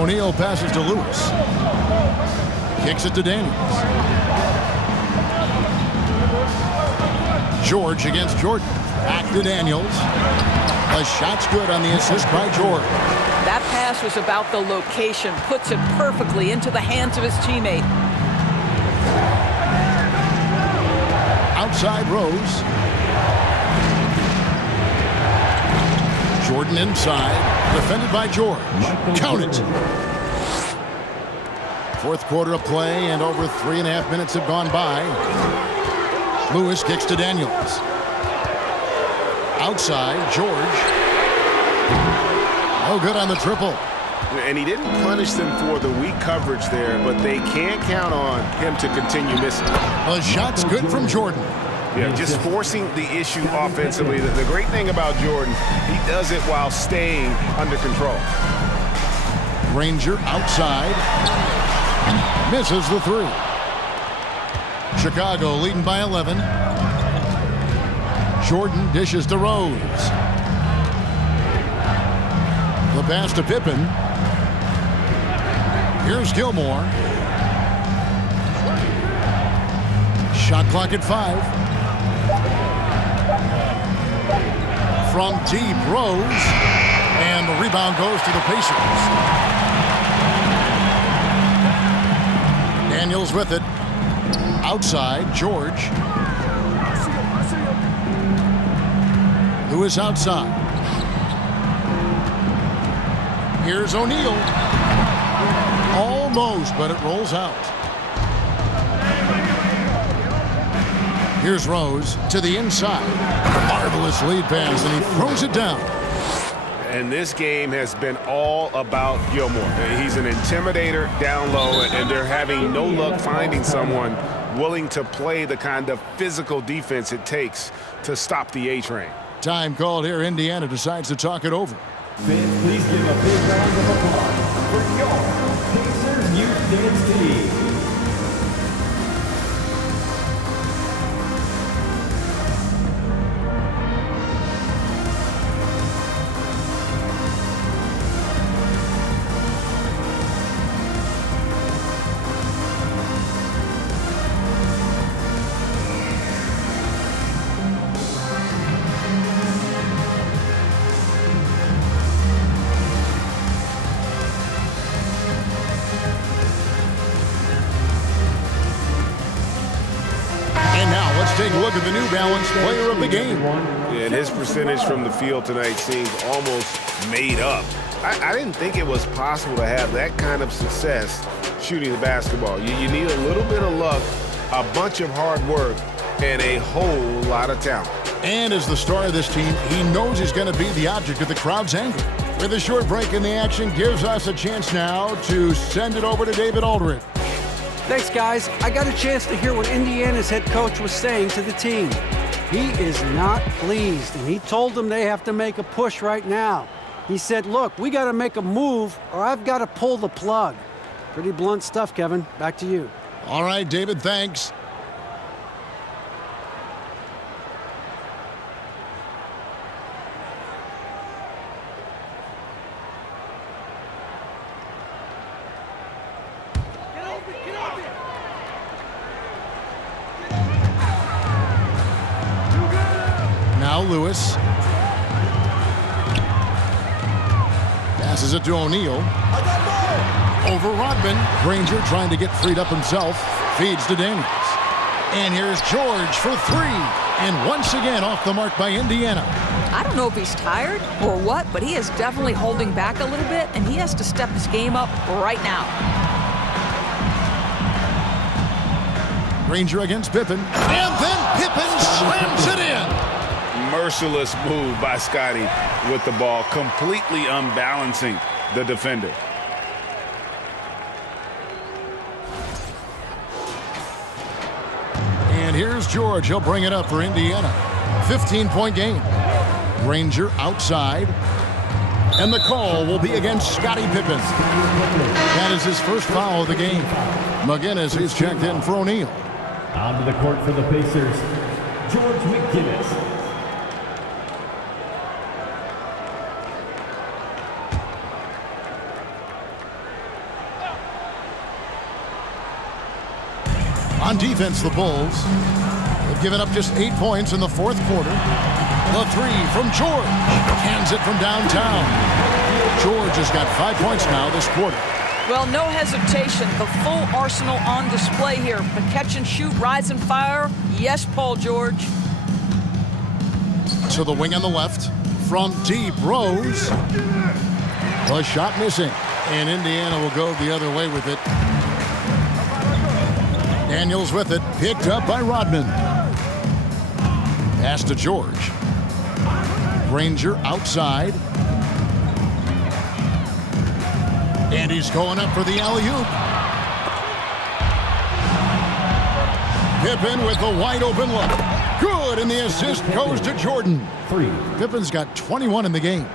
O'Neal passes to Lewis. Kicks it to Daniels. George against Jordan. Back to Daniels. The shot's good on the assist by George. That pass was about the location. Puts it perfectly into the hands of his teammate. outside Rose. Jordan inside, defended by George. Count it. Fourth quarter of play, and over 3.5 minutes have gone by. Lewis kicks to Daniels. Outside, George. No good on the triple. And he didn't punish them for the weak coverage there, but they can't count on him to continue missing. The shot's good from Jordan. Yeah, just forcing the issue offensively. The great thing about Jordan, he does it while staying under control. Granger outside. Misses the three. Chicago leading by 11. Jordan dishes to Rose. The pass to Pippen. Here's Gilmore. Shot clock at 5. From deep, Rose. And the rebound goes to the Pacers. Daniels with it. Outside, George. Lewis outside. Here's O'Neal. Almost, but it rolls out. Here's Rose to the inside. Marvelous lead pass, and he throws it down. And this game has been all about Gilmore. He's an intimidator down low, and they're having no luck finding someone willing to play the kind of physical defense it takes to stop the A-train. Time called here. Indiana decides to talk it over. Fans, please give a big round of applause for your Pacers Youth Dance Team. Take a look at the New Balance player of the game. Yeah, and his percentage from the field tonight seems almost made up. I didn't think it was possible to have that kind of success shooting the basketball. You need a little bit of luck, a bunch of hard work, and a whole lot of talent. And as the star of this team, he knows he's going to be the object of the crowd's anger. With a short break in the action, gives us a chance now to send it over to David Aldridge. Thanks, guys. I got a chance to hear what Indiana's head coach was saying to the team. He is not pleased, and he told them they have to make a push right now. He said, look, we got to make a move, or I've got to pull the plug. Pretty blunt stuff, Kevin. Back to you. All right, David, thanks. Now Lewis. Passes it to O'Neal. Over Rodman. Granger trying to get freed up himself. Feeds to Daniels. And here's George for three. And once again off the mark by Indiana. I don't know if he's tired or what, but he is definitely holding back a little bit, and he has to step his game up right now. Granger against Pippen. And then Pippen slams it in. Merciless move by Scotty with the ball, completely unbalancing the defender. And here's George. He'll bring it up for Indiana. 15-point game. Granger outside. And the call will be against Scottie Pippen. That is his first foul of the game. McGinnis is checked in for O'Neal. Onto the court for the Pacers, George McGinnis. On defense, the Bulls have given up just 8 points in the fourth quarter. The three from George. Hands it from downtown. George has got 5 points now this quarter. Well, no hesitation. The full arsenal on display here. The catch and shoot, rise and fire. Yes, Paul George. To the wing on the left. From deep, Rose. The shot missing. And Indiana will go the other way with it. Daniels with it. Picked up by Rodman. Pass to George. Granger outside. And he's going up for the alley-oop. Pippen with the wide open look. Good, and the assist goes to Jordan. Pippen's got 21 in the game.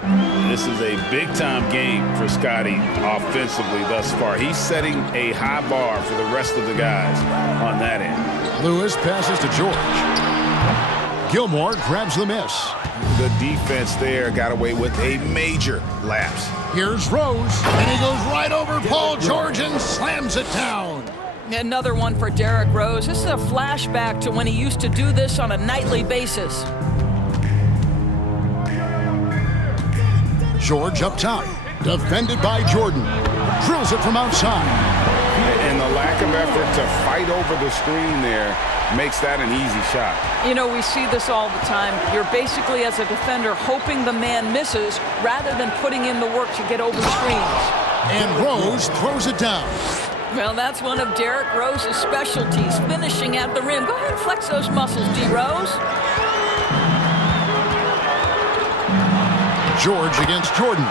This is a big-time game for Scotty offensively thus far. He's setting a high bar for the rest of the guys on that end. Lewis passes to George. Gilmore grabs the miss. The defense there got away with a major lapse. Here's Rose, and he goes right over Paul George and slams it down. Another one for Derrick Rose. This is a flashback to when he used to do this on a nightly basis. George up top, defended by Jordan. Drills it from outside. And the lack of effort to fight over the screen there makes that an easy shot. You know, we see this all the time. You're basically, as a defender, hoping the man misses rather than putting in the work to get over screens. And Rose throws it down. Well, that's one of Derrick Rose's specialties, finishing at the rim. Go ahead and flex those muscles, D. Rose. George against Jordan.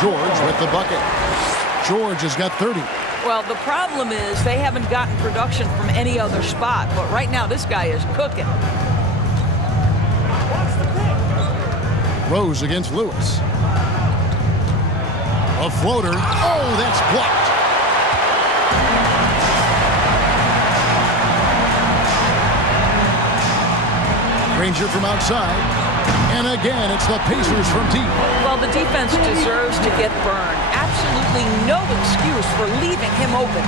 George with the bucket. George has got 30. Well, the problem is they haven't gotten production from any other spot, but right now this guy is cooking. Rose against Lewis. A floater. Oh, that's blocked. Granger from outside. And again, it's the Pacers from deep. Well, the defense deserves to get burned. Absolutely no excuse for leaving him open.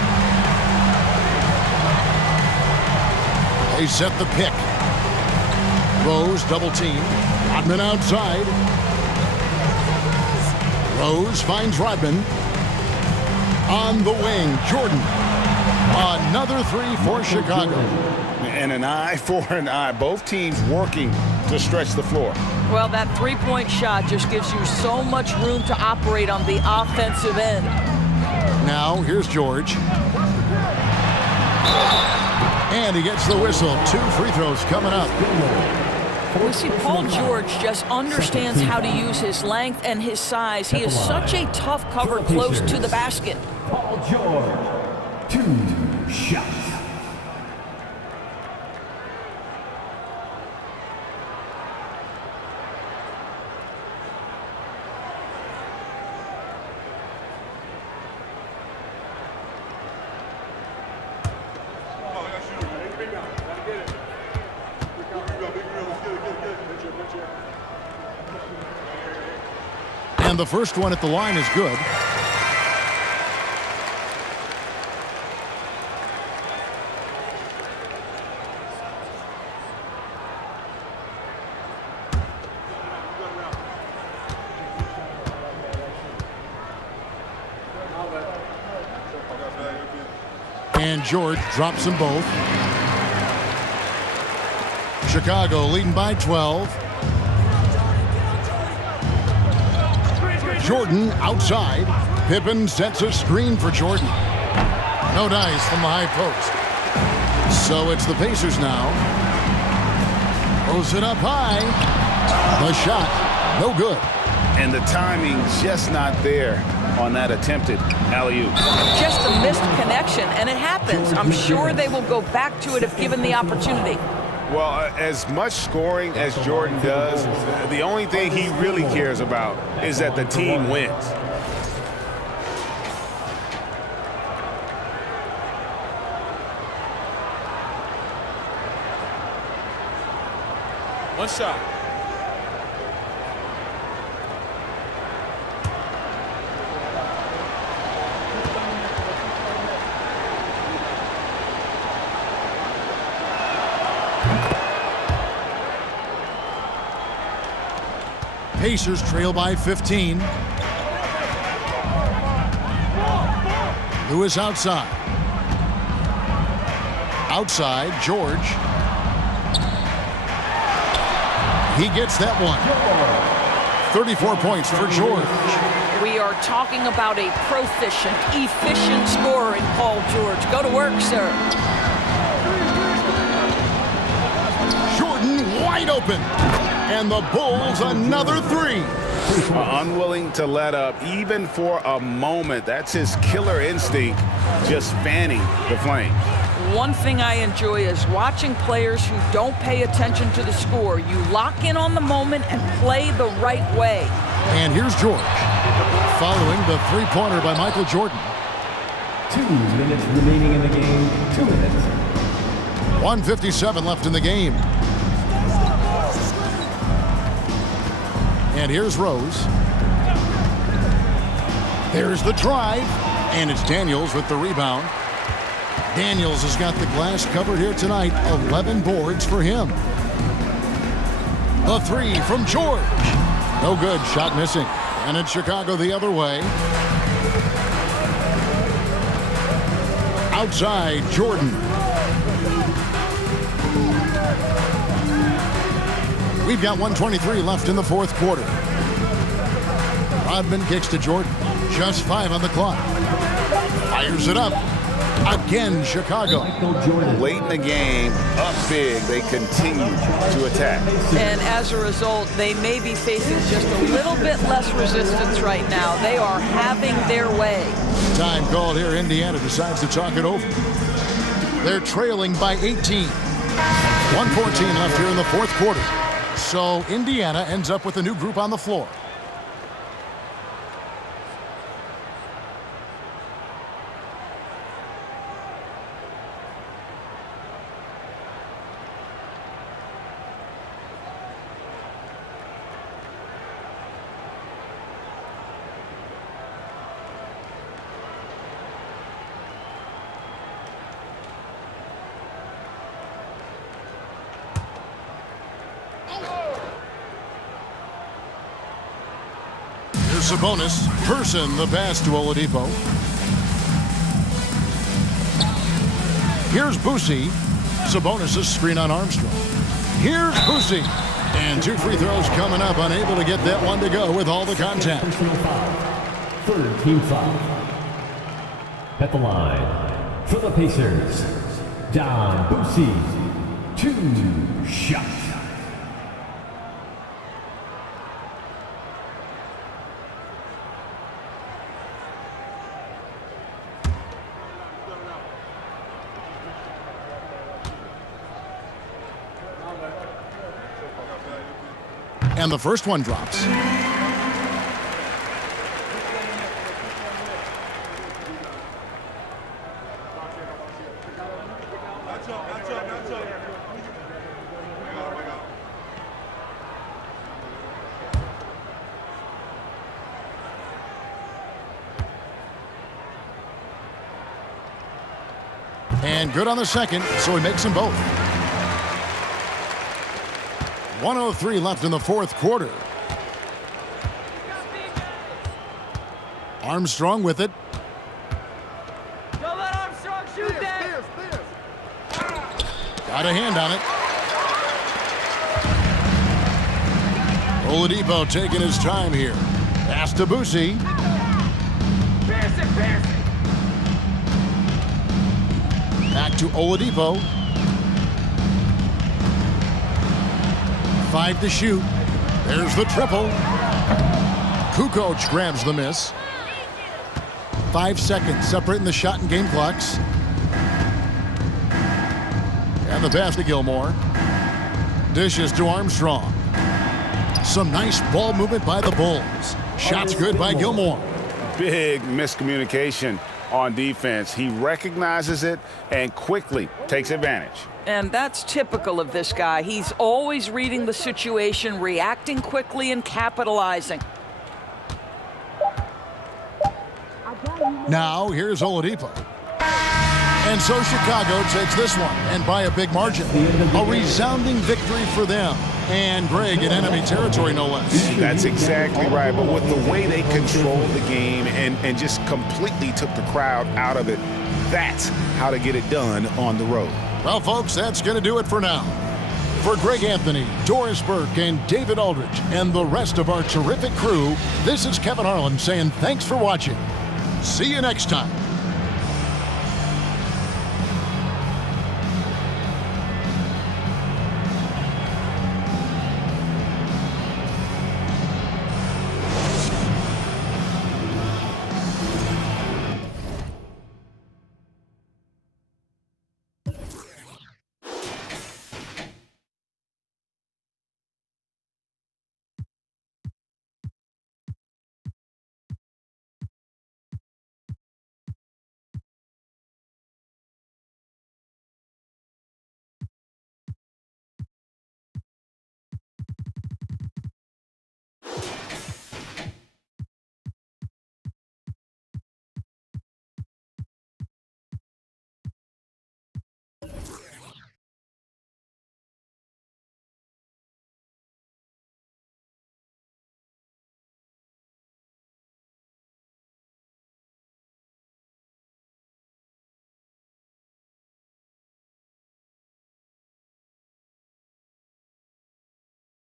They set the pick. Rose double team. Rodman outside. Rose finds Rodman. On the wing, Jordan. Another three for Chicago. And an eye for an eye. Both teams working to stretch the floor. Well, that three-point shot just gives you so much room to operate on the offensive end. Now, here's George. And he gets the whistle. 2 free throws coming up. We see Paul George just understands how to use his length and his size. He is such a tough cover close to the basket. Paul George, 2 shots. And the first one at the line is good. And George drops them both. Chicago leading by 12. Jordan outside. Pippen sets a screen for Jordan. No dice from the high post. So it's the Pacers now. Throws it up high. The shot, no good. And the timing just not there on that attempted alley-oop. Just a missed connection, and it happens. I'm sure they will go back to it if given the opportunity. Well, as much scoring as Jordan does, the only thing he really cares about is that the team wins. One shot. Pacers trail by 15. Lewis outside. Outside, George. He gets that one. 34 points for George. We are talking about a proficient, efficient scorer in Paul George. Go to work, sir. Jordan wide open. And the Bulls another three. Unwilling to let up even for a moment. That's his killer instinct, just fanning the flames. One thing I enjoy is watching players who don't pay attention to the score. You lock in on the moment and play the right way. And here's George, following the three-pointer by Michael Jordan. 2 minutes remaining in the game. 2 minutes. 1:57 left in the game. And here's Rose. There's the drive. And it's Daniels with the rebound. Daniels has got the glass covered here tonight. 11 boards for him. The three from George. No good. Shot missing. And it's Chicago the other way. Outside, Jordan. We've got 1:23 left in the fourth quarter. Rodman kicks to Jordan. Just 5 on the clock. Fires it up. Again, Chicago. Late in the game, up big, they continue to attack. And as a result, they may be facing just a little bit less resistance right now. They are having their way. Time called here. Indiana decides to talk it over. They're trailing by 18. 1:14 left here in the fourth quarter. So Indiana ends up with a new group on the floor. Sabonis, Person, the pass to Oladipo. Here's Boosie. Sabonis' screen on Armstrong. Here's Boosie. And 2 free throws coming up, unable to get that one to go with all the contact. Personal foul. Third team foul. At the line for the Pacers, Don Boosie. 2 shots. And the first one drops. And good on the second, so he makes them both. 1:03 left in the fourth quarter. Armstrong with it. Don't let Armstrong shoot that. Got a hand on it. Oladipo taking his time here. Pass to Boosie. Pierce it. Back to Oladipo. 5 to shoot. There's the triple. Kukoc grabs the miss. 5 seconds separating the shot and game clocks. And the pass to Gilmore. Dishes to Armstrong. Some nice ball movement by the Bulls. Shots good by Gilmore. Big miscommunication on defense. He recognizes it and quickly takes advantage. And that's typical of this guy. He's always reading the situation, reacting quickly, and capitalizing. Now, here's Oladipo. And so Chicago takes this one, and by a big margin. A resounding victory for them. And Greg in enemy territory, no less. That's exactly right. But with the way they controlled the game and just completely took the crowd out of it, that's how to get it done on the road. Well, folks, that's going to do it for now. For Greg Anthony, Doris Burke, and David Aldridge, and the rest of our terrific crew, this is Kevin Harlan saying thanks for watching. See you next time.